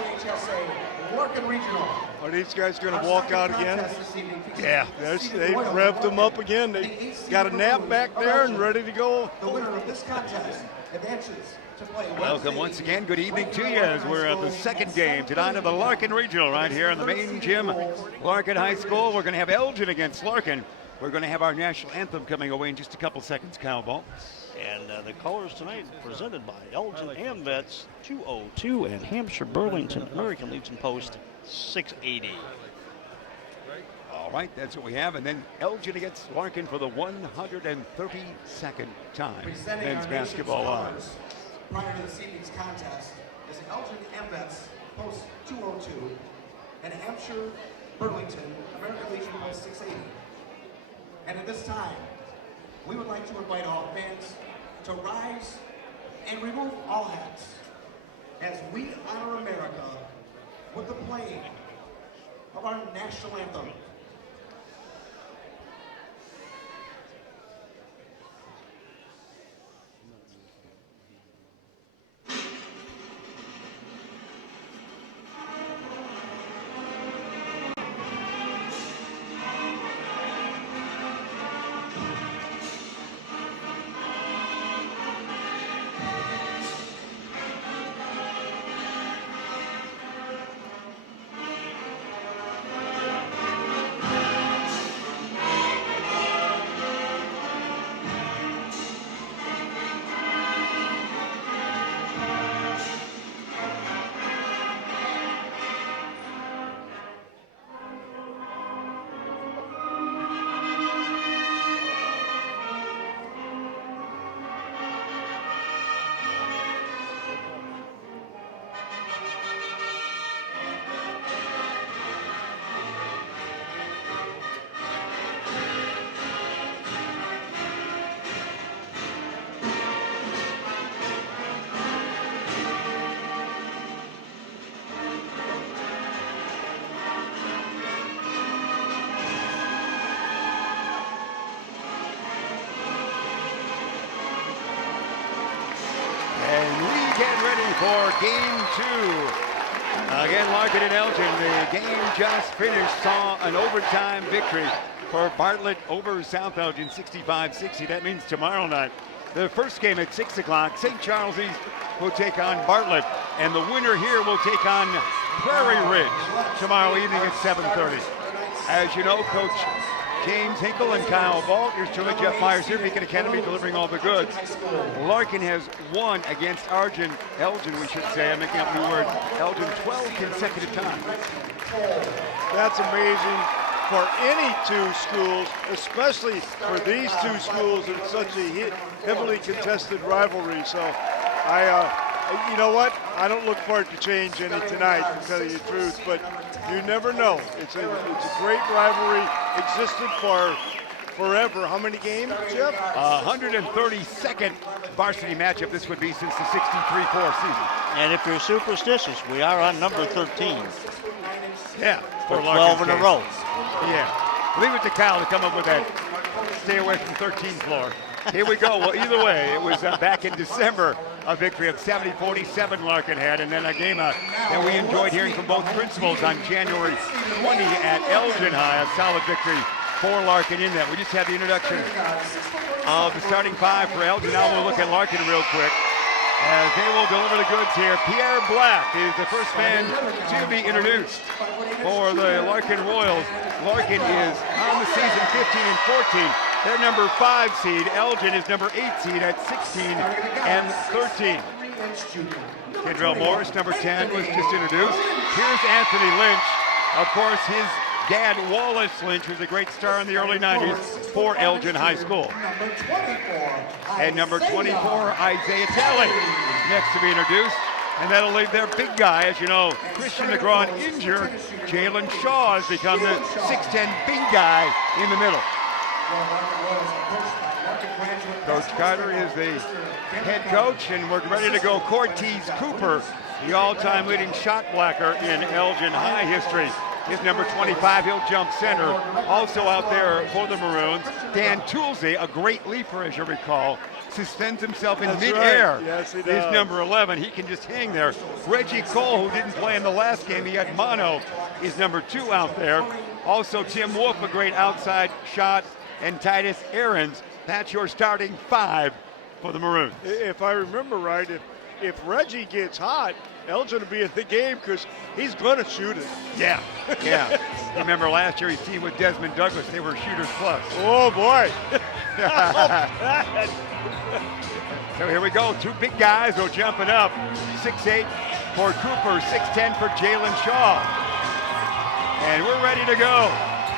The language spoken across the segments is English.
IHSA Larkin Regional. Are these guys going to walk out again? Yeah, they revved them up again. They got a nap back there and ready to go. The winner of this contest advances to play. Welcome once again. Good evening to you as we're at the second game tonight of the Larkin Regional right here in the main gym, Larkin High School. We're going to have Elgin against Larkin. We're going to have our national anthem coming away in just a couple seconds, Kyle Ball. And the colors tonight presented by Elgin AmVets 202 and Hampshire Burlington American Legion Post 680. All right, that's what we have. And then Elgin against Larkin for the 132nd time. Men's basketball on. Prior to this evening's contest is Elgin AmVets Post 202 and Hampshire Burlington American Legion Post 680. And at this time, we would like to invite all fans to rise and remove all hats as we honor America with the playing of our national anthem. For game two. Again, Larkin and Elgin, the game just finished, saw an overtime victory for Bartlett over South Elgin, 65-60. That means tomorrow night, the first game at 6 o'clock, St. Charles East will take on Bartlett, and the winner here will take on Prairie Ridge tomorrow evening at 7:30. As you know, Coach James Hinkle and Kyle Vault. Here's truly Jeff Myers here, Beacon Academy, delivering all the goods. Larkin has won against Elgin, we should say, I'm making up new words, Elgin 12 consecutive times. That's amazing for any two schools, especially for these two schools in such a heavily contested rivalry. So you know what? I don't look for it to change any tonight, to tell you the truth, but you never know. It's a great rivalry, existed for forever. How many games, Jeff? 132nd varsity matchup this would be since the 63-4 season. And if you're superstitious, we are on number 13. Yeah. For 12 in a row. Yeah. Leave it to Kyle to come up with that stay away from 13 floor. Here we go. Well, either way, it was back in December, a victory of 70-47 Larkin had, and then a game that we enjoyed hearing from both principals on January 20 at Elgin High, a solid victory for Larkin in that. We just had the introduction of the starting five for Elgin. Now we'll look at Larkin real quick as they will deliver the goods here. Pierre Black is the first man to be introduced for the Larkin Royals. Larkin is on the season 15-14. They're number 5 seed. Elgin is number 8 seed at 16 and 13. Kendrell Morris, number 10, was just introduced. Here's Anthony Lynch. Of course, his dad, Wallace Lynch, was a great star in the early 90s for Elgin High School. And number 24, Isaiah Talley, next to be introduced. And that'll leave their big guy, as you know, Christian Negron injured. Jalen Shaw has become the 6'10" big guy in the middle. Coach Carter is the head coach, and we're ready to go. Cortez Cooper, the all-time leading shot blocker in Elgin High history, is number 25. He'll jump center. Also out there for the Maroons Dan Toolsey, a great leaper, as you recall, suspends himself in That's midair. right. Yes, he He's does. number 11. He can just hang there. Reggie Cole, who didn't play in the last game, he had mono, is number 2 out there. Also, Tim Wolf, a great outside shot, and Titus Ahrens. That's your starting 5 for the Maroons. If I remember right, if Reggie gets hot, Elgin will be in the game because he's going to shoot it. Yeah, yeah. Remember last year he teamed with Desmond Douglas. They were shooters plus. Oh, boy. So here we go. 2 big guys are jumping up. 6'8" for Cooper, 6'10" for Jalen Shaw. And we're ready to go.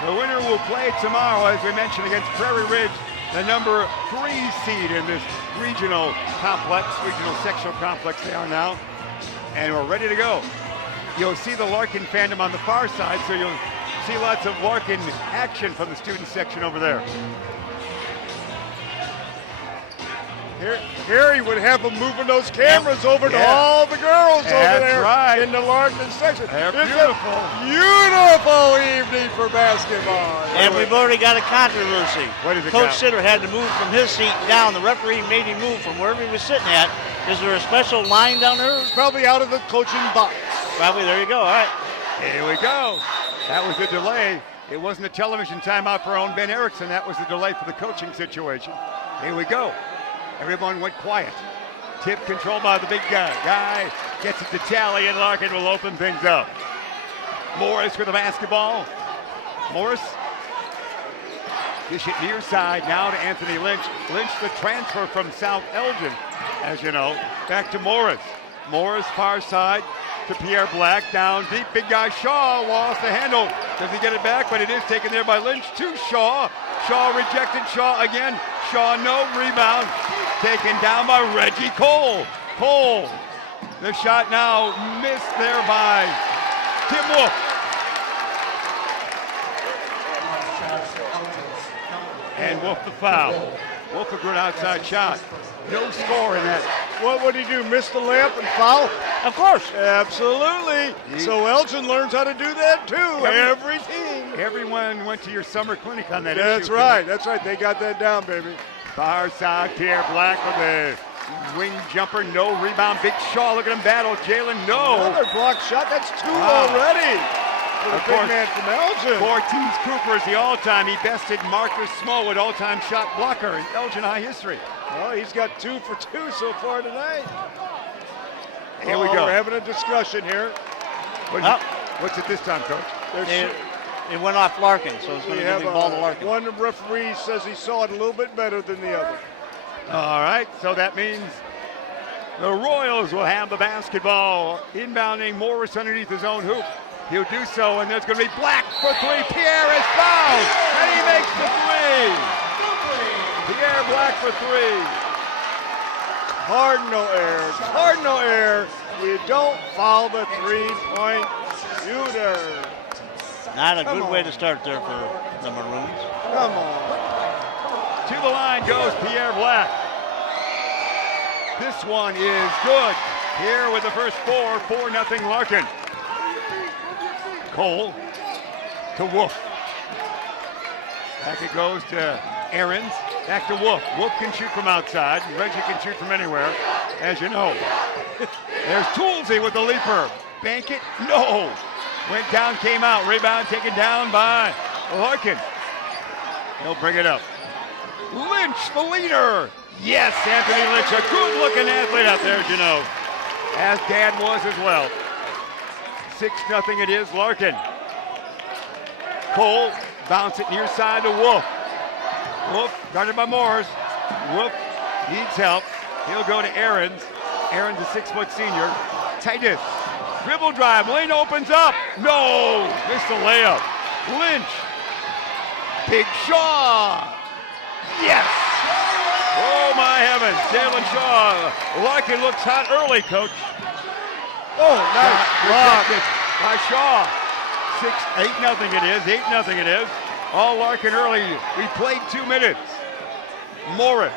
The winner will play tomorrow, as we mentioned, against Prairie Ridge, the number 3 seed in this regional complex, regional sectional complex they are now. And we're ready to go. You'll see the Larkin fandom on the far side, so you'll see lots of Larkin action from the student section over there. Here he would have them moving those cameras over to Yeah. all the girls over That's there right. in the Larkin section. They're It's beautiful. a beautiful evening for basketball. And we've already got a controversy. What is it, Coach Cal? Sitter had to move from his seat down. The referee made him move from wherever he was sitting at. Is there a special line down there? Probably out of the coaching box. Probably. There you go. All right. Here we go. That was the delay. It wasn't a television timeout for our own Ben Erickson. That was the delay for the coaching situation. Here we go. Everyone went quiet. Tip controlled by the big guy. Guy gets it to Tally, and Larkin will open things up. Morris with the basketball. Morris. Dish it near side now to Anthony Lynch. Lynch, the transfer from South Elgin, as you know. Back to Morris. Morris far side to Pierre Black. Down deep. Big guy Shaw lost the handle. Does he get it back? But it is taken there by Lynch to Shaw. Shaw rejected. Shaw again. Shaw no rebound. Taken down by Reggie Cole. Cole. The shot now missed there by Tim Wolf. And Wolf the foul. Wolf a good outside shot. No score in that. What would he do? Miss the layup and foul? Of course. Absolutely. So Elgin learns how to do that too. Every team. Everyone went to your summer clinic on that That's issue. right. That's right. They got that down, baby. Far side, Pierre Black with a wing jumper, no rebound. Big Shaw, look at him battle. Jalen, no. Another block shot. That's 2 Wow. already. For the Of big course. man from Elgin. Ortiz Cooper is the all-time. He bested Marcus Smallwood, all-time shot blocker in Elgin High history. Well, he's got 2 for 2 so far tonight. Here we go. We're having a discussion here. What's it this time, Coach? It went off Larkin, so it's going We to have give the ball to Larkin. one referee says he saw it a little bit better than the other. All right, so that means the Royals will have the basketball. Inbounding Morris underneath his own hoop. He'll do so, and there's going to be Black for 3. Pierre is fouled, and he makes the 3. Pierre Black for 3. Cardinal error. Cardinal error. You don't foul the 3-point shooter. Not a Come good on. way to start there for the Maroons. Come on. To the line goes Pierre Black. This one is good. Pierre with the first 4-0 Larkin. Cole to Wolf. Back it goes to Ahrens. Back to Wolf. Wolf can shoot from outside. Reggie can shoot from anywhere, as you know. There's Toolsy with the leaper. Bank it? No. Went down, came out. Rebound taken down by Larkin. He'll bring it up. Lynch, the leader. Yes, Anthony Lynch, a good-looking athlete out there, as you know. As Dad was as well. 6-0 it is, Larkin. Cole, bounce it near side to Wolf. Wolf, guarded by Morris. Wolf needs help. He'll go to Ahrens. Ahrens, a 6-foot senior. Titus, dribble drive, lane opens up. No, missed the layup. Lynch, Big Shaw. Yes. Oh my heavens, Jalen Shaw. Larkin looks hot early, Coach. Oh, nice block. Rejected by Shaw. 8-0 it is, 8-0 it is. All Larkin early. We played 2 minutes. Morris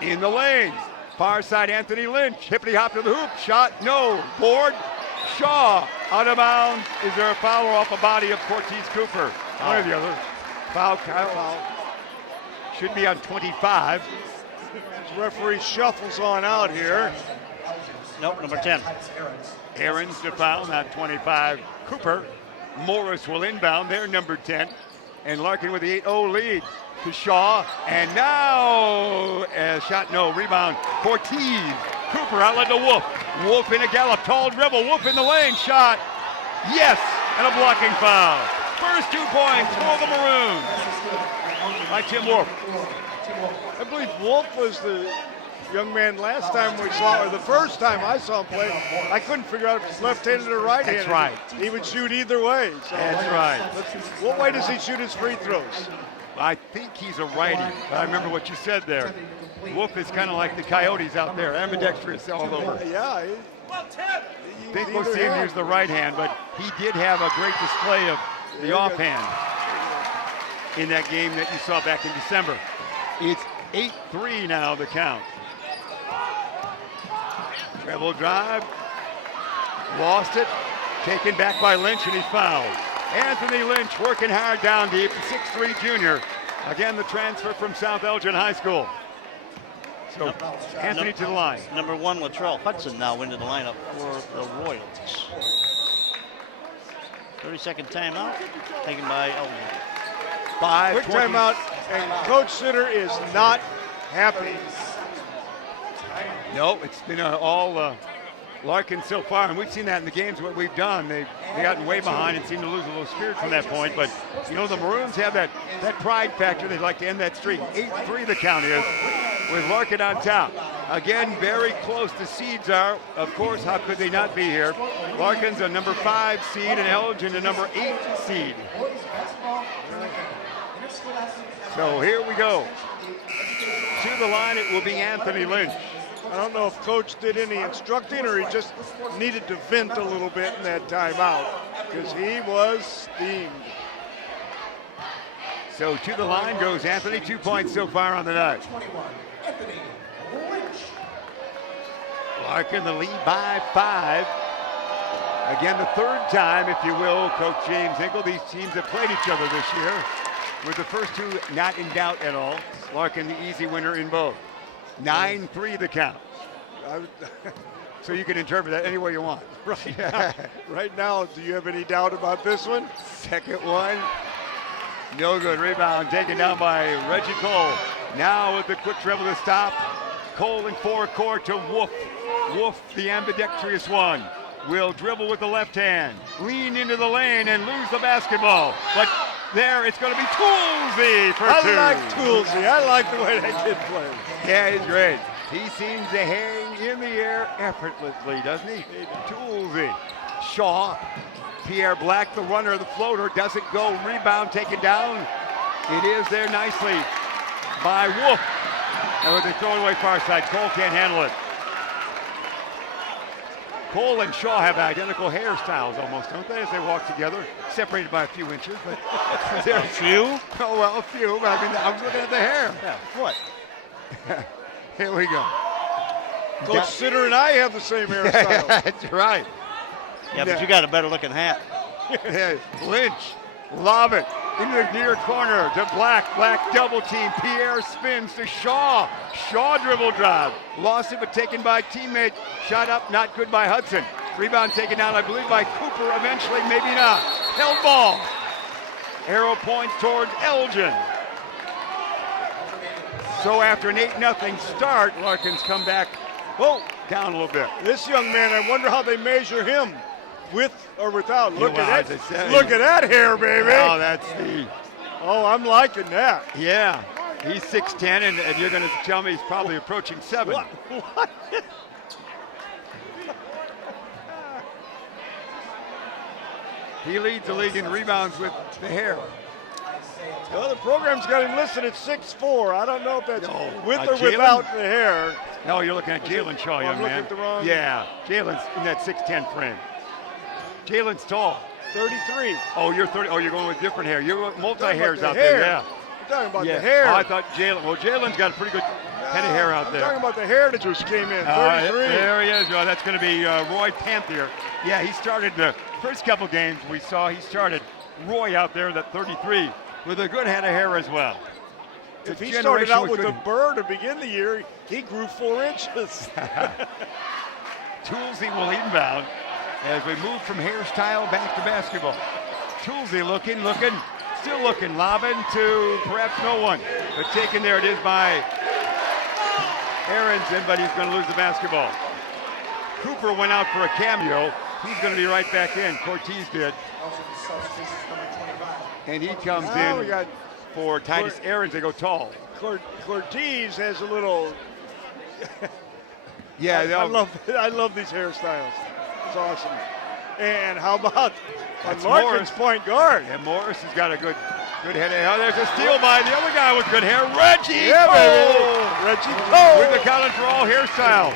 in the lane. Far side, Anthony Lynch. Hippity hop to the hoop. Shot, no. Board. Shaw out of bounds. Is there a foul or off a body of Ortiz Cooper? One or the other. Foul, Kyle. should be on 25. Referee shuffles on out here. Nope, number 10. Aaron's to foul, not 25. Cooper. Morris will inbound, their number 10. And Larkin with the 8-0 lead to Shaw. And now, shot no, rebound. Cortez. Cooper outlet to Wolf. Wolf in a gallop, tall dribble. Wolf in the lane, shot. Yes, and a blocking foul. First 2 points for the Maroons by Tim Wolf. I believe Wolf was the young man last time we saw, or the first time I saw him play. I couldn't figure out if he's left-handed or right-handed. That's right. He would shoot either way. So That's right. What way does he shoot his free throws? I think he's a righty. I remember what you said there. Wolf is kind of like the Coyotes out there, ambidextrous all over. Yeah. I think we'll see him use the right hand, but he did have a great display of the offhand in that game that you saw back in December. It's 8-3 now, the count. Treble drive, lost it, taken back by Lynch, and he's fouled. Anthony Lynch working hard down deep, 6'3" junior. Again, the transfer from South Elgin High School. So, Anthony to the line. Number 1, Latrell Hudson now into the lineup for the Royals. 30-second timeout taken by Elgin. Quick timeout, and Coach Sitter is not happy. No, it's been all Larkin so far, and we've seen that in the games what we've done. They've gotten way behind and seem to lose a little spirit from that point. But, you know, the Maroons have that pride factor. They'd like to end that streak. 8-3 the count is, with Larkin on top. Again, very close the seeds are. Of course, how could they not be here? Larkin's a number 5 seed and Elgin a number 8 seed. So here we go. To the line, it will be Anthony Lynch. I don't know if Coach did any instructing or he just needed to vent a little bit in that timeout because he was steamed. So to the line goes Anthony, 2 points so far on the night. Larkin the lead by 5. Again, the third time, if you will, Coach James Hinkle. These teams have played each other this year. With the first 2 not in doubt at all. Larkin the easy winner in both. 9-3 the count. So you can interpret that any way you want. Right now, do you have any doubt about this one? Second one. No good. Rebound taken down by Reggie Cole. Now with the quick dribble to stop. Cole in forecourt to Wolf. Wolf, the ambidextrous one, will dribble with the left hand, lean into the lane and lose the basketball. But there, it's going to be Toolsy for 2. I like Toolsy. I like the way that kid plays. Yeah, he's great. He seems to hang in the air effortlessly, doesn't he? Toolsy. Shaw. Pierre Black, the runner of the floater, doesn't go. Rebound taken down. It is there nicely by Wolf. And with the throwaway far side, Cole can't handle it. Cole and Shaw have identical hairstyles almost, don't they, as they walk together? Separated by a few inches, but A few? Oh, well, a few, but I mean, I was looking at the hair. Yeah, what? Here we go. Coach Sitter and I have the same hairstyle. That's right. Yeah, but you got a better looking hat. Lynch, lob it into the near corner to Black. Black double team. Pierre spins to Shaw. Shaw dribble drive. Lost it, but taken by teammate. Shot up, not good by Hudson. Rebound taken down, I believe, by Cooper eventually, maybe not. Held ball. Arrow points towards Elgin. So after an 8-0 start, Larkin's come back, down a little bit. This young man, I wonder how they measure him, with or without. Look Well, at as I that! said, Look at that hair, baby! Oh, that's the... Oh, I'm liking that. Yeah, he's 6'10", and you're going to tell me he's probably approaching 7. What? He leads the league in rebounds with the hair. Well, the program's got him listed at 6'4". I don't know if that's with or Jalen? without the hair. No, you're looking at Jalen Shaw, young I'm looking man. at the wrong- Yeah, Jalen's in that 6'10" frame. Jalen's tall. 33. Oh, you're 30. Oh, you're going with different hair. You're multi-hairs the out hair. there, yeah. I'm talking about Yeah. the hair. Oh, I thought Jalen. Well, Jalen's got a pretty good head of hair out I'm there. talking about the hair that just came in. 33. There he is. That's going to be Roy Panther. Yeah, he started the first couple games we saw. He started Roy out there, that 33, with a good head of hair as well. if he started out with a burr to begin the year, he grew 4 inches. Toolsy will inbound as we move from hairstyle back to basketball. Toolsy looking, still looking, lobbing to perhaps no one. But taken there it is by Aronson, but he's going to lose the basketball. Cooper went out for a cameo. He's going to be right back in. Cortez did. And he comes in for Titus Aarons. They go tall. Cortez has a little. Yeah, I love these hairstyles. It's awesome. And how about That's Larkin's Morris. Point guard? And Morris has got a good head of hair. There's a steal by the other guy with good hair, Reggie Yeah, baby. Cole. Reggie Cole. With the College for all hairstyle.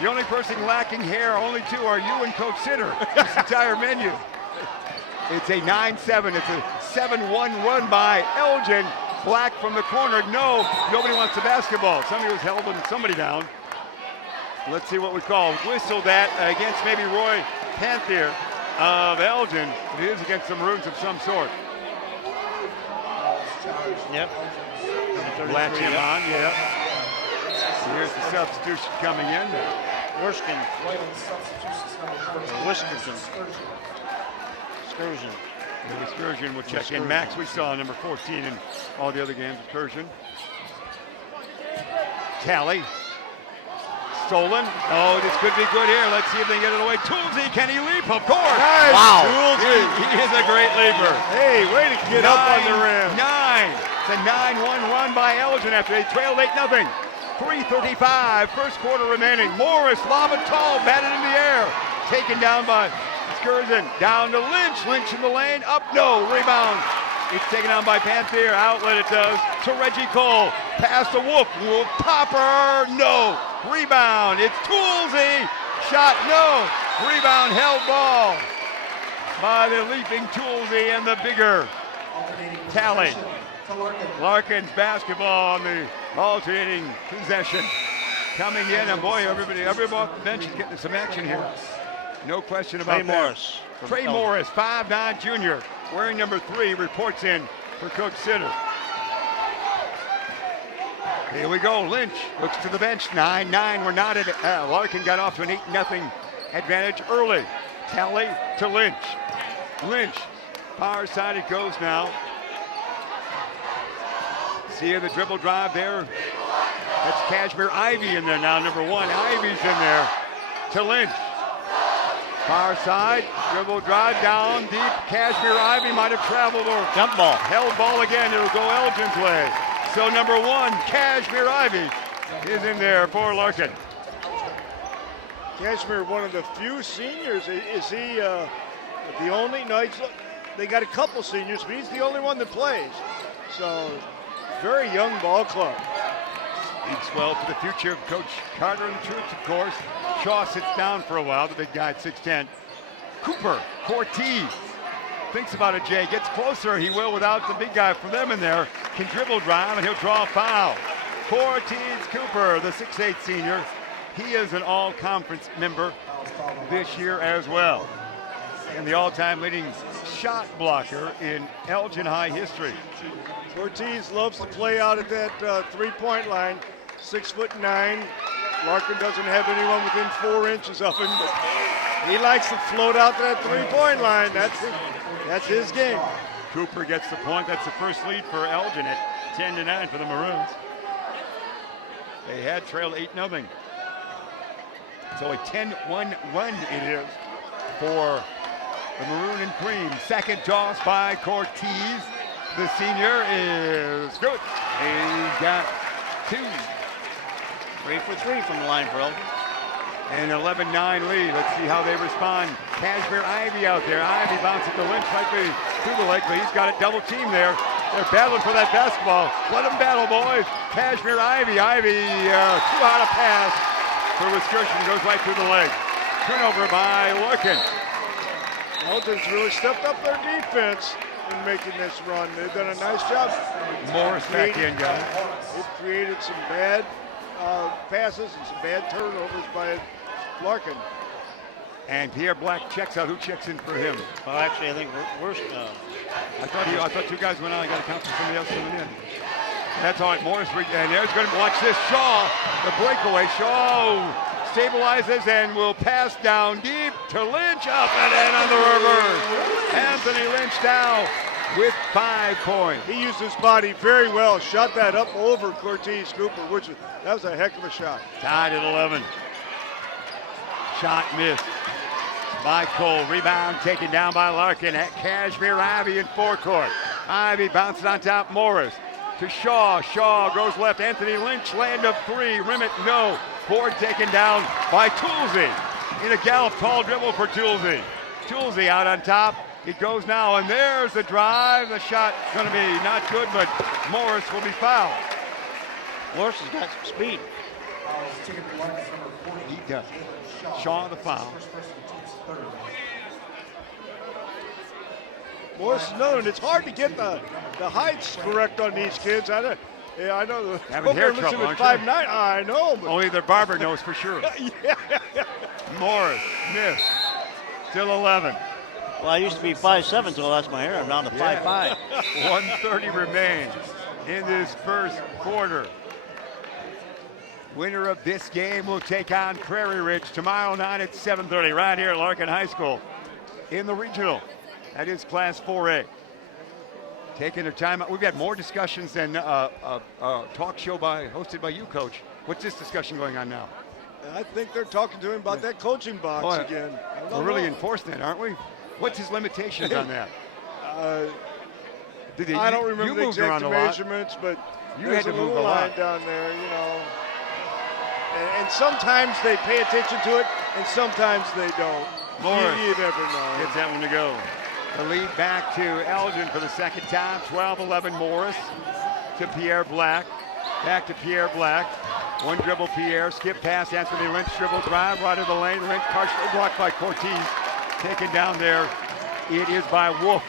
The only person lacking hair, only 2 are you and Coach Sitter. This entire menu. It's a 9-7. It's a 7-1 run by Elgin. Black from the corner. No, nobody wants the basketball. Somebody was holding somebody down. Let's see what we call. Whistle that against maybe Roy Panther of Elgin. It is against the Maroons of some sort. Yep. Latch him on, yeah. Here's the substitution coming in. Whiskerton. Excursion. The Excursion will check in. Max, we saw number 14 in all the other games. Excursion. Tally. Stolen. Oh, this could be good here. Let's see if they can get it away. Toolsy, can he leap? Of course. Nice. Wow. Toolsy. He is a great leaper. Hey, way to get up on the rim. 9. It's a 9-1 run by Elgin after they trailed 8-0. 3:35, first quarter remaining. Morris, lob it tall, batted in the air. Taken down by Excursion. Down to Lynch. Lynch in the lane. Up, no. Rebound. It's taken down by Panther. Outlet it does to Reggie Cole. Pass to Wolf. Wolf popper. No. Rebound. It's Toolsy. Shot. No. Rebound. Held ball by the leaping Toolsy and the bigger Tally. Larkin's basketball on the alternating possession. Coming in, and boy, everybody off the bench is getting some action here. No question about Trey that. Morris. Trey Morris, 5'9" junior, wearing number 3, reports in for Coach Sitter. Here we go. Lynch looks to the bench. 9-9. We're not at Larkin got off to an 8-0 advantage early. Tally to Lynch. Lynch, far side it goes now. See the dribble drive there. That's Kashmir Ivy in there now, number 1. Ivy's in there to Lynch. Far side, dribble drive down deep. Kashmir Ivy might have traveled or Jump ball. held ball again. It'll go Elgin's way. So number 1, Kashmir Ivy, is in there for Larkin. Kashmir, one of the few seniors. Is he the only? No, they got a couple seniors, but he's the only one that plays. So, very young ball club. Speaks well for the future of Coach Carter and Troops, of course. Shaw sits down for a while, the big guy at 6'10". Cooper, Cortez, thinks about it, Jay. Gets closer, he will without the big guy for them in there. Can dribble drive, and he'll draw a foul. Cortez Cooper, the 6'8" senior. He is an all-conference member this year as well. And the all-time leading shot blocker in Elgin High history. Cortez loves to play out at that three-point line. 6'9". Larkin doesn't have anyone within 4 inches of him, but he likes to float out to that three-point line. That's his game. Cooper gets the point. That's the first lead for Elgin at 10-9 for the Maroons. They had trailed 8-0. So a 10-1 run it is for the Maroon and Cream. Second toss by Cortez. The senior is good. He's got 2. 3 for 3 from the line for Elgin. An 11-9 lead. Let's see how they respond. Kashmir Ivy out there. Ivy bounces to Lynch right through the leg, but he's got a double team there. They're battling for that basketball. Let them battle, boys. Kashmir Ivy. Ivy, too hot a pass for Wisconsin. Goes right through the leg. Turnover by Larkin. Elgin's really stepped up their defense in making this run. They've done a nice job. Morris back in, guys. They've created some bad passes and some bad turnovers by Larkin. And Pierre Black checks out. Who checks in for him? Well, actually, I think worst. I thought 2 guys went out. I got to count for somebody else coming in. That's all right, Morris, and there's going to watch this. Shaw, the breakaway. Shaw stabilizes and will pass down deep to Lynch, up and in on the reverse. Anthony Lynch now with 5 points. He used his body very well, shot that up over Cortez Cooper, that was a heck of a shot. Tied at 11. Shot missed by Cole. Rebound taken down by Larkin at Kashmir Ivy in forecourt. Ivy bounces on top. Morris to Shaw. Shaw goes left. Anthony Lynch land of 3. Rim it, no. Board taken down by Toolsy. In a gallop, tall dribble for Toolsy. Toolsy out on top. It goes now, and there's the drive. The shot going to be not good, but Morris will be fouled. Morris has got some speed. He does. Shaw the foul. Morris, no, and it's hard to get the heights correct on these kids. I know the Having hair trouble, at aren't you? 5'9". I know, but Only their barber knows for sure. yeah. Morris missed. Still 11. Well, I used to be 5'7" until I lost my hair. I'm down to 5'5". 1:30 remains in this first quarter. Winner of this game will take on Prairie Ridge tomorrow night at 7:30 right here at Larkin High School in the regional. That is Class 4A. Taking their time out. We've got more discussions than a talk show hosted by you, Coach. What's this discussion going on now? I think they're talking to him about that coaching box again. We're really enforcing that, aren't we? What's his limitations on that? I don't remember the exact measurements, but you there's had to a move little a line lot down there, you know. And sometimes they pay attention to it, and sometimes they don't. Morris You never know. gets that one to go. The lead back to Elgin for the second time. 12-11 Morris to Pierre Black. Back to Pierre Black. One dribble Pierre, skip pass, Anthony Lynch dribble drive right of the lane. Lynch partially blocked by Cortez. Taken down there. It is by Wolf.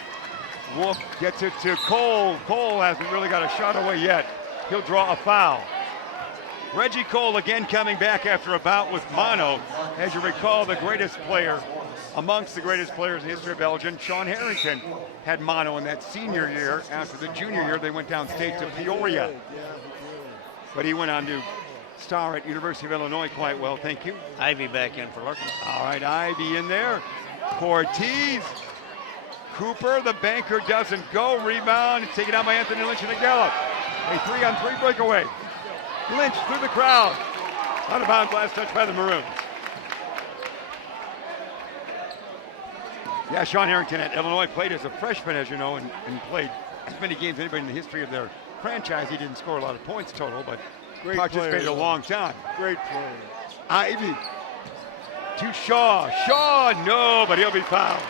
Wolf gets it to Cole. Cole hasn't really got a shot away yet. He'll draw a foul. Reggie Cole again coming back after a bout with mono. As you recall, the greatest player, amongst the greatest players in the history of Elgin, Sean Harrington, had mono in that senior year. After the junior year, they went downstate to Peoria. But he went on to star at University of Illinois quite well, thank you. Ivy back in for Larkin. All right, Ivy in there. Cortez. Cooper, the banker, doesn't go. Rebound, it's taken out by Anthony Lynch in a gallop. A 3-on-3 breakaway. Lynch through the crowd. Out of bounds, last touch by the Maroons. Yeah, Sean Harrington at Illinois played as a freshman, as you know, and played as many games as anybody in the history of their franchise. He didn't score a lot of points total, but Great participated player. a long time. Great player. Ivy to Shaw. Shaw, no, but he'll be fouled.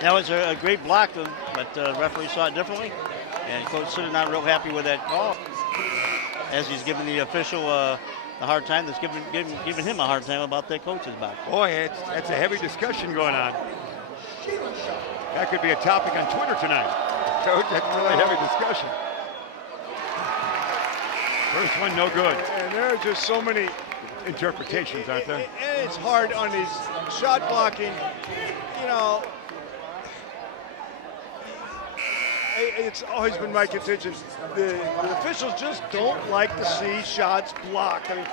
That was a great block, but the referee saw it differently. And Coach Sitter not real happy with that call, as he's giving the official a hard time. That's giving him a hard time about that coach's box. Boy, that's a heavy discussion going on. That could be a topic on Twitter tonight. Coach, that's a really heavy discussion. First one, no good. And there are just so many Interpretations, aren't there? And it's hard on these shot blocking. You know, it's always been my contention. The officials just don't like to see shots blocked. I mean,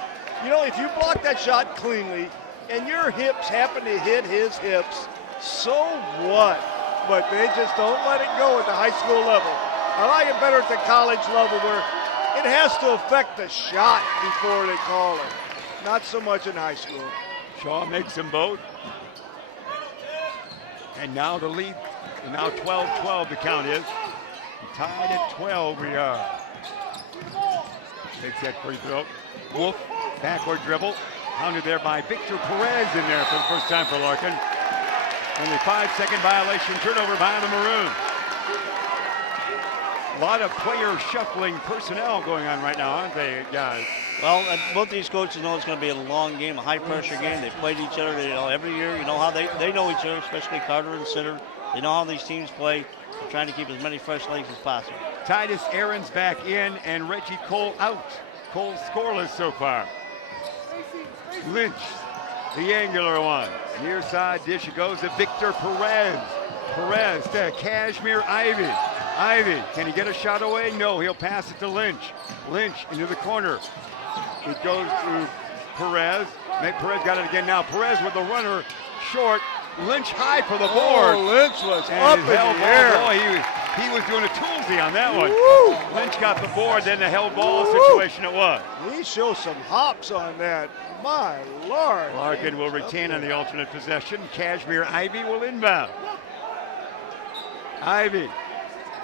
you know, if you block that shot cleanly and your hips happen to hit his hips, so what? But they just don't let it go at the high school level. I like it better at the college level where it has to affect the shot before they call it. Not so much in high school. Shaw makes them both. And now the lead, and now 12-12 the count is. Tied at 12 we are. Takes that free throw. Wolf, backward dribble. Pounded there by Victor Perez in there for the first time for Larkin. Only 5-second violation, turnover by the Maroons. A lot of player shuffling personnel going on right now, aren't they, guys? Well, both these coaches know it's going to be a long game, a high-pressure game. They played each other. They, every year, you know how they know each other, especially Carter and Sitter. They know how these teams play. They're trying to keep as many fresh legs as possible. Titus Aaron's back in and Reggie Cole out. Cole scoreless so far. Lynch, the angular one. Near side dish, it goes to Victor Perez. Perez to Kashmir Ivy. Ivy, can he get a shot away? No, he'll pass it to Lynch. Lynch into the corner. It goes to Perez. Perez got it again now. Perez with the runner, short. Lynch high for the board. Oh, Lynch was And up his in held the ball, air. boy, he was doing a toolsy on that one. Woo! Lynch got the board, then the held ball situation it was. He shows some hops on that. My Lord. Larkin will retain on the alternate possession. Kashmir Ivy will inbound. Ivy,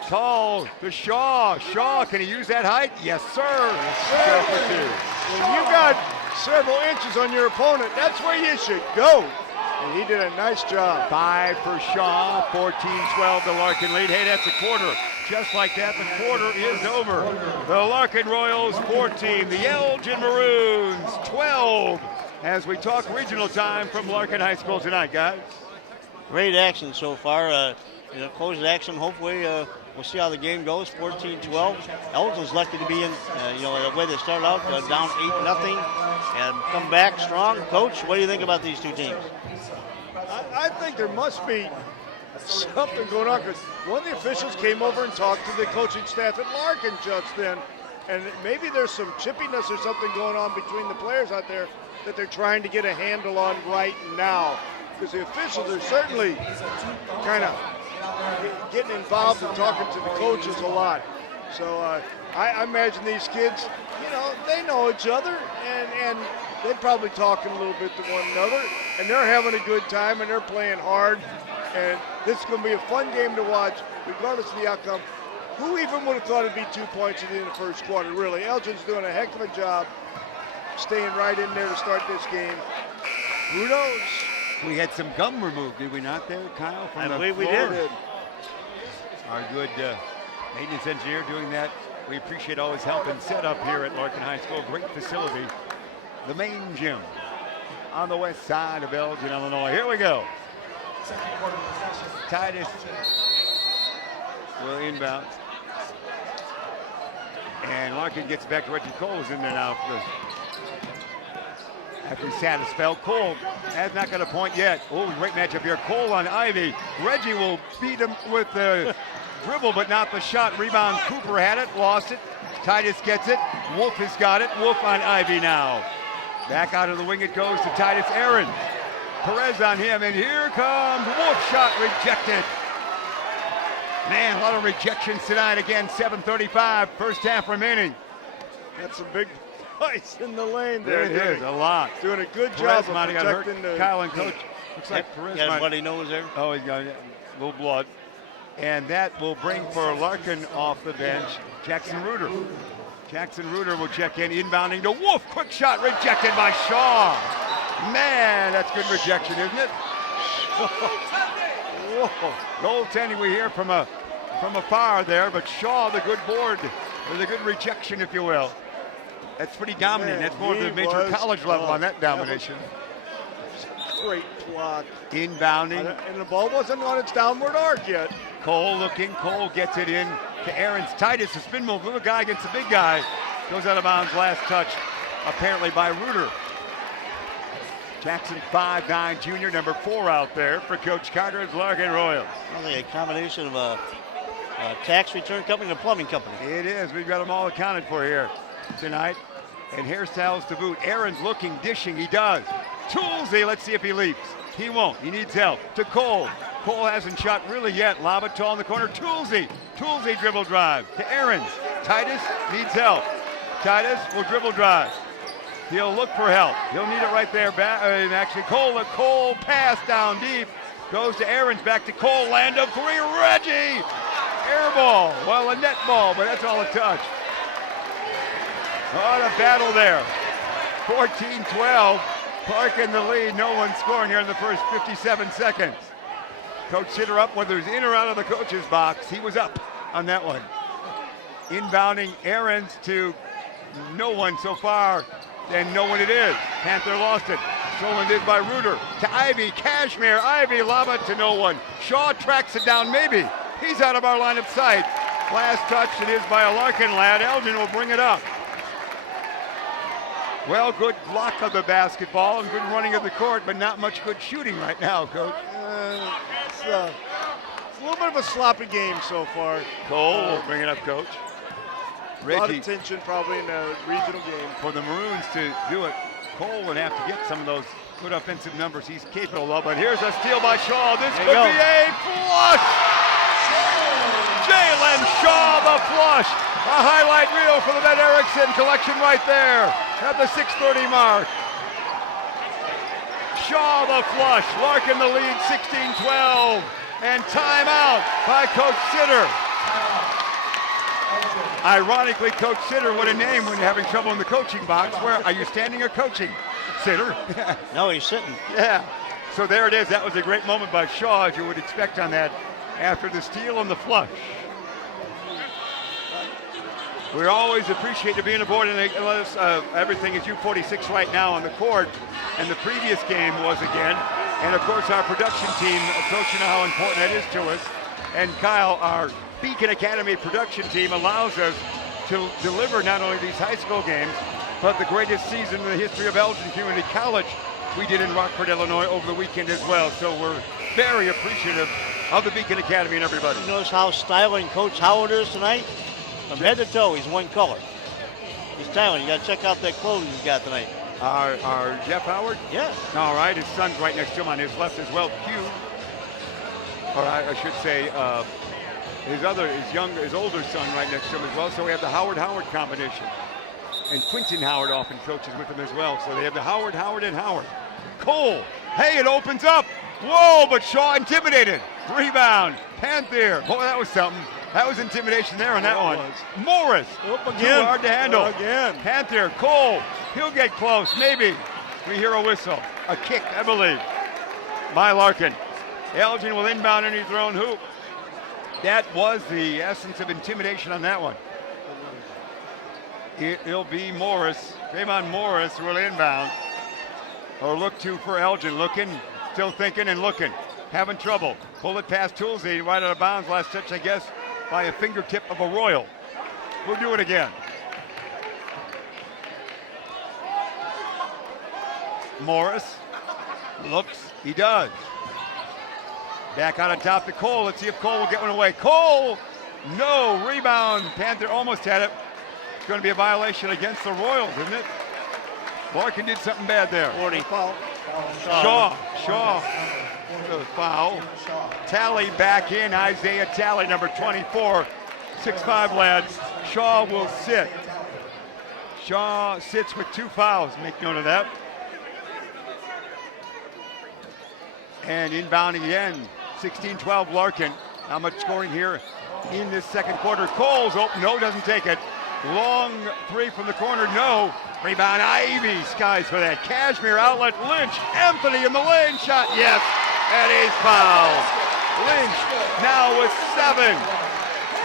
tall to Shaw. Shaw, can he use that height? Yes, sir. When you got several inches on your opponent, that's where you should go. And he did a nice job. 5 for Shaw, 14-12 the Larkin lead. Hey, that's a quarter. Just like that, the quarter is over. The Larkin Royals 14, the Elgin Maroons 12. As we talk regional time from Larkin High School tonight, guys. Great action so far. Close action. Hopefully, we'll see how the game goes. 14-12. Elgin's lucky to be in. The way they started out, down 8-0, and come back strong. Coach, what do you think about these two teams? I think there must be something going on, because one of the officials came over and talked to the coaching staff at Larkin just then, and maybe there's some chippiness or something going on between the players out there that they're trying to get a handle on right now, because the officials are certainly kind of getting involved and talking to the coaches a lot. So I imagine these kids, they know each other, and they're probably talking a little bit to one another, and they're having a good time, and they're playing hard. And this is going to be a fun game to watch, regardless of the outcome. Who even would have thought it'd be 2 points at the end of the first quarter, really? Elgin's doing a heck of a job staying right in there to start this game. Who knows? We had some gum removed, did we not there, Kyle? From I the believe we floor? did. Our good maintenance engineer doing that. We appreciate all his help and setup here at Larkin High School. Great facility. The main gym on the west side of Elgin, Illinois. Here we go. Titus will inbound. And Larkin gets back to Reggie Cole, who's in there now after he sat a spell. Cole has not got a point yet. Oh, great matchup here. Cole on Ivy. Reggie will beat him with the dribble, but not the shot. Rebound. Cooper had it, lost it. Titus gets it. Wolf has got it. Wolf on Ivy now. Back out of the wing it goes to Titus Aaron. Perez on him, and here comes Wolf, shot rejected. Man, a lot of rejections tonight. Again, 7:35, first half remaining. That's a big place in the lane There there. it is, a lot. Doing a good Perez job of might have got hurt. protecting the... Kyle and Coach. Looks like Perez Got a might... bloody nose there. Oh, he's got a little blood. And that will bring for Larkin off the bench, Jackson Reuter. Jackson Reuter will check in, inbounding to Wolf. Quick shot rejected by Shaw. Man, that's good rejection, isn't it? Whoa. Goaltending we hear from afar there, but Shaw, the good board, or the good rejection, if you will. That's pretty dominant. Man, that's more than the major college level on that domination. Great block. Inbounding. And the ball wasn't on its downward arc yet. Cole looking. Cole gets it in to Aaron's. Titus, a spin move. Little guy against the big guy. Goes out of bounds. Last touch, apparently by Reuter. Jackson, 5'9", junior, number 4 out there for Coach Carter's Larkin Royals. I think a combination of a tax return company and a plumbing company. It is. We've got them all accounted for here tonight. And hairstyles to boot. Aaron's looking, dishing. He does. Toolsy, let's see if he leaps. He won't. He needs help. To Cole. Cole hasn't shot really yet. Lob it tall in the corner. Toolsy. Toolsy dribble drive to Aaron's. Titus needs help. Titus will dribble drive. He'll look for help. He'll need it right there. Actually, Cole pass down deep. Goes to Aaron's, back to Cole. Land of 3. Reggie. Air ball. Well, a net ball, but that's all a touch. What a battle there. 14-12. Clark in the lead. No one scoring here in the first 57 seconds. Coach Sitter up, whether he's in or out of the coach's box. He was up on that one. Inbounding Aaron's to no one so far. And no one it is. Panther lost it. Stolen it by Reuter to Ivy. Kashmir. Ivy lob it to no one. Shaw tracks it down maybe. He's out of our line of sight. Last touch, it is by a Larkin lad. Elgin will bring it up. Well, good block of the basketball and good running of the court, but not much good shooting right now, Coach. It's little bit of a sloppy game so far. Cole will bring it up, Coach. A lot Reggie, of tension probably in the regional game. for the Maroons to do it, Cole would have to get some of those good offensive numbers he's capable of. But here's a steal by Shaw. This There could you be go. a flush. Jalen Shaw, the flush. A highlight reel for the Ben Erickson collection right there at the 6:30 mark. Shaw the flush. Larkin the lead, 16-12. And timeout by Coach Sitter. Ironically, Coach Sitter, what a name when you're having trouble in the coaching box. Where are you standing or coaching, Sitter? No, he's sitting. Yeah. So there it is. That was a great moment by Shaw, as you would expect on that, after the steal and the flush. We always appreciate you being aboard, and everything is U46 right now on the court. And the previous game was again. And of course, our production team, Coach, you know how important that is to us. And Kyle, our Beacon Academy production team allows us to deliver not only these high school games, but the greatest season in the history of Elgin Community College we did in Rockford, Illinois over the weekend as well. So we're very appreciative of the Beacon Academy and everybody. You notice how styling Coach Howard is tonight? From head to toe, he's one color. He's styling. You got to check out that clothing he's got tonight. Our Jeff Howard? Yeah. All right, his son's right next to him on his left as well, Q. Or I should say, his older son right next to him as well. So we have the Howard combination. And Quinton Howard often coaches with him as well. So they have the Howard, and Howard. Cole, hey, it opens up. Whoa, but Shaw intimidated. Rebound, Panther. Boy, that was something. That was intimidation there on that one. Morris, too hard to handle. Again. Panther, Cole, he'll get close, maybe. We hear a whistle, a kick, I believe, by Larkin. Elgin will inbound underneath their own hoop. That was the essence of intimidation on that one. It'll be Morris, Draymond Morris will inbound. Or look to for Elgin, looking, still thinking and looking. Having trouble. Pull it past Toolsy, right out of bounds. Last touch, I guess, by a fingertip of a Royal. We'll do it again. Morris looks, he does. Back out on top to Cole. Let's see if Cole will get one away. Cole, no, rebound. Panther almost had it. It's going to be a violation against the Royals, isn't it? Larkin did something bad there. 40. Shaw. The foul. Tally back in. Isaiah Tally, number 24. 6'5" lad. Shaw will sit. Shaw sits with 2 fouls. Make note of that. And inbounding again. 16-12 Larkin. How much scoring here in this second quarter? Cole's open. No, doesn't take it. Long three from the corner. No. Rebound. Ivy skies for that. Cashmere outlet. Lynch. Anthony in the lane. Shot. Yes. And he's fouled. Lynch now with 7.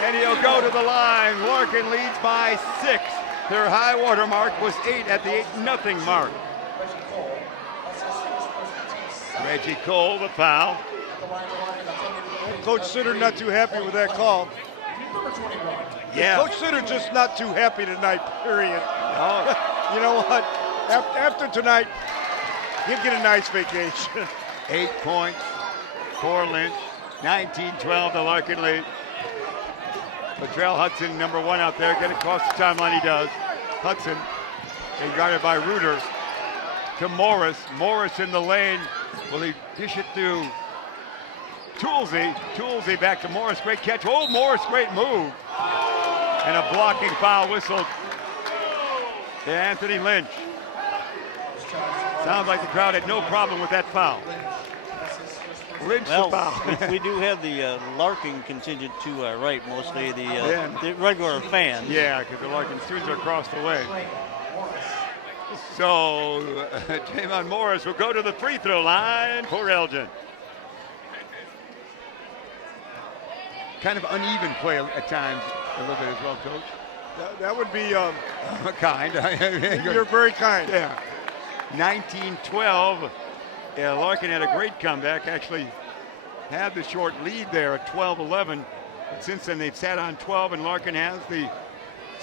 And he'll go to the line. Larkin leads by 6. Their high water mark was 8 at the 8-0 mark. Reggie Cole, the foul. Coach Sitter not too happy with that call. Yeah. Coach Sitter just not too happy tonight, period. Oh. You know what? After tonight, he'll get a nice vacation. 8 points for Lynch. 19-12, the Larkin lead. Latrell Hudson, number 1 out there, getting across the timeline. He does. Hudson, being guarded by Reuter. To Morris. Morris in the lane. Will he dish it to Toolsy? Toolsy back to Morris. Great catch. Oh, Morris, great move. And a blocking foul whistled to Anthony Lynch. Sounds like the crowd had no problem with that foul. Lynch the foul. we do have the Larkin contingent to our right, mostly the regular fans. Yeah, because the Larkin students are across the way. So, Draymond Morris will go to the free throw line for Elgin. Kind of uneven play at times, a little bit as well, Coach. That would be Kind. you're very kind. Yeah. 19-12. Yeah, Larkin had a great comeback. Actually had the short lead there at 12-11. But since then, they've sat on 12, and Larkin has the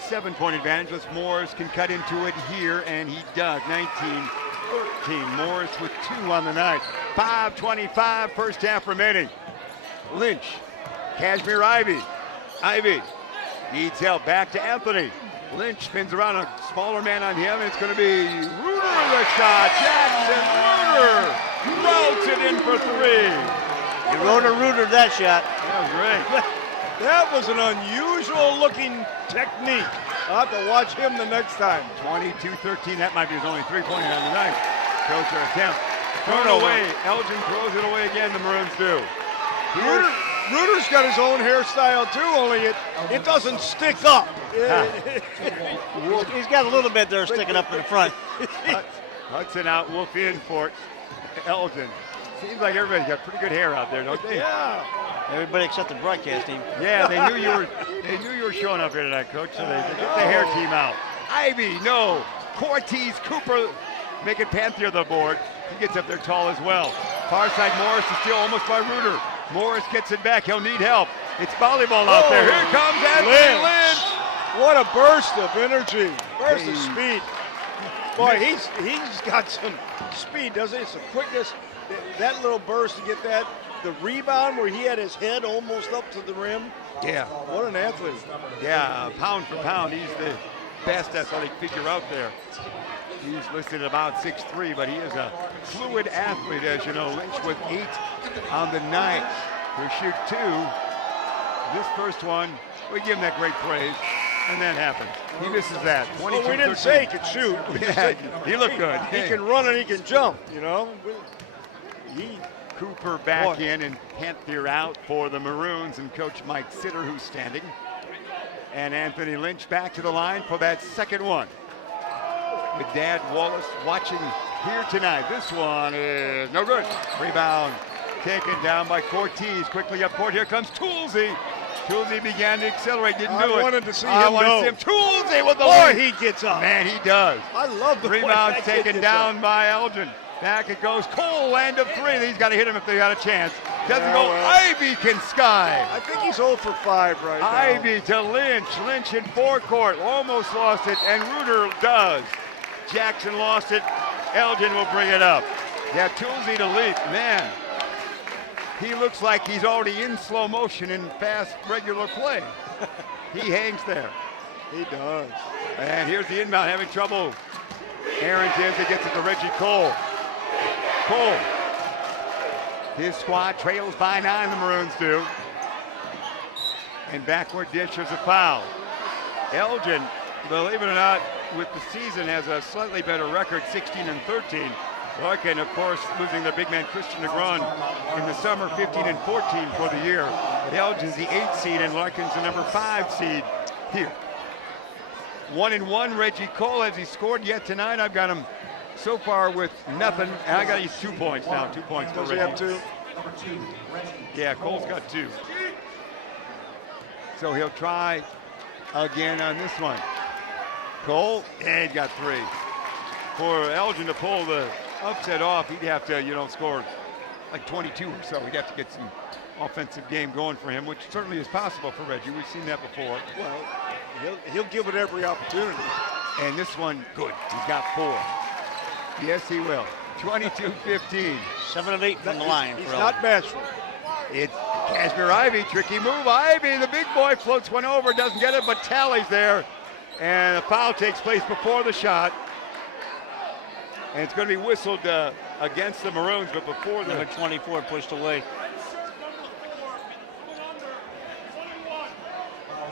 7-point advantage. Unless Morris can cut into it here, and he does. 19-13. Morris with 2 on the night. 5:25 first half remaining. Lynch Kashmir Ivy. Ivy needs help. Back to Anthony. Lynch spins around, a smaller man on him. It's going to be Reuter with a shot. Jackson Reuter belts it in for 3. You Reuter that shot. That was great. That was an unusual looking technique. I'll have to watch him the next time. 22-13. That might be his only three-pointer on the night. Coach attempt. Thrown Turnover. away. Elgin throws it away again. The Maroons do. Reuter's got his own hairstyle too, only it doesn't stick up. He's got a little bit there sticking up in the front. Hudson out, Wolf in for Elgin. Seems like everybody's got pretty good hair out there, don't they? Yeah. Everybody except the broadcast team. Yeah, they knew you were showing up here tonight, Coach. So they get the hair team out. Ivy, no. Cortez, Cooper making Panther the board. He gets up there tall as well. Far side, Morris is still almost by Reuter. Morris gets it back. He'll need help. It's volleyball out there. Here comes Anthony Lynch. What a burst of energy, burst of speed. Boy, he's got some speed, doesn't he? Some quickness. That little burst to get that, the rebound where he had his head almost up to the rim. Yeah. What an athlete. Yeah, pound for pound, he's the best athletic figure out there. He's listed at about 6'3", but he is a fluid athlete, as you know. Lynch with 8 on the night. He'll shoot 2. This first one, we give him that great praise, and that happens. He misses that. Well, we didn't say he could shoot. We just said he looked good. He can run and he can jump, you know. Cooper back in and Panther out for the Maroons and Coach Mike Sitter, who's standing. And Anthony Lynch back to the line for that second one. With Dad Wallace watching here tonight. This one is no good. Rebound taken down by Cortez. Quickly up court. Here comes Toolsy. Toolsy began to accelerate. Didn't do it. I wanted to see him I wanted go. to see him. Toolsy with the Boy, lead. he gets up. Man, he does. I love the Rebound way that kid taken gets down up. by Elgin. Back it goes. Cole land of 3. He's got to hit him if they got a chance. Doesn't Yeah, go. well. Ivy can sky. I think he's 0 for 5 right now. Ivy to Lynch. Lynch in forecourt. Almost lost it, and Reuter does. Jackson lost it. Elgin will bring it up. Yeah, Toolsy to leap. Man, he looks like he's already in slow motion in fast regular play. He hangs there. He does. And here's the inbound, having trouble. Aaron Jensen gets it to Reggie Cole. Cole. His squad trails by 9, the Maroons do. And backward dish is a foul. Elgin, believe it or not, with the season has a slightly better record, 16-13. Larkin, of course, losing their big man Christian Negron in the summer, 15-14 for the year. Elgin's the 8th seed and Larkin's the number 5 seed here. 1-1, Reggie Cole. Has he scored yet tonight? I've got him so far with nothing. And I got these 2 points now. 2 points for Does he Reggie. have 2? Yeah, Cole's got 2. So he'll try again on this one. Cole, and got 3. For Elgin to pull the upset off, he'd have to, score like 22 or so. He'd have to get some offensive game going for him, which certainly is possible for Reggie. We've seen that before. Well, he'll give it every opportunity. And this one, good. He's got 4. Yes, he will. 22-15. 7 of 8 from the line. He's for not bashful. It's Kashmir Ivy, tricky move. Ivy, the big boy, floats one over, doesn't get it, but tallies there. And a foul takes place before the shot. And it's going to be whistled against the Maroons, but before the... Number 24 pushed away.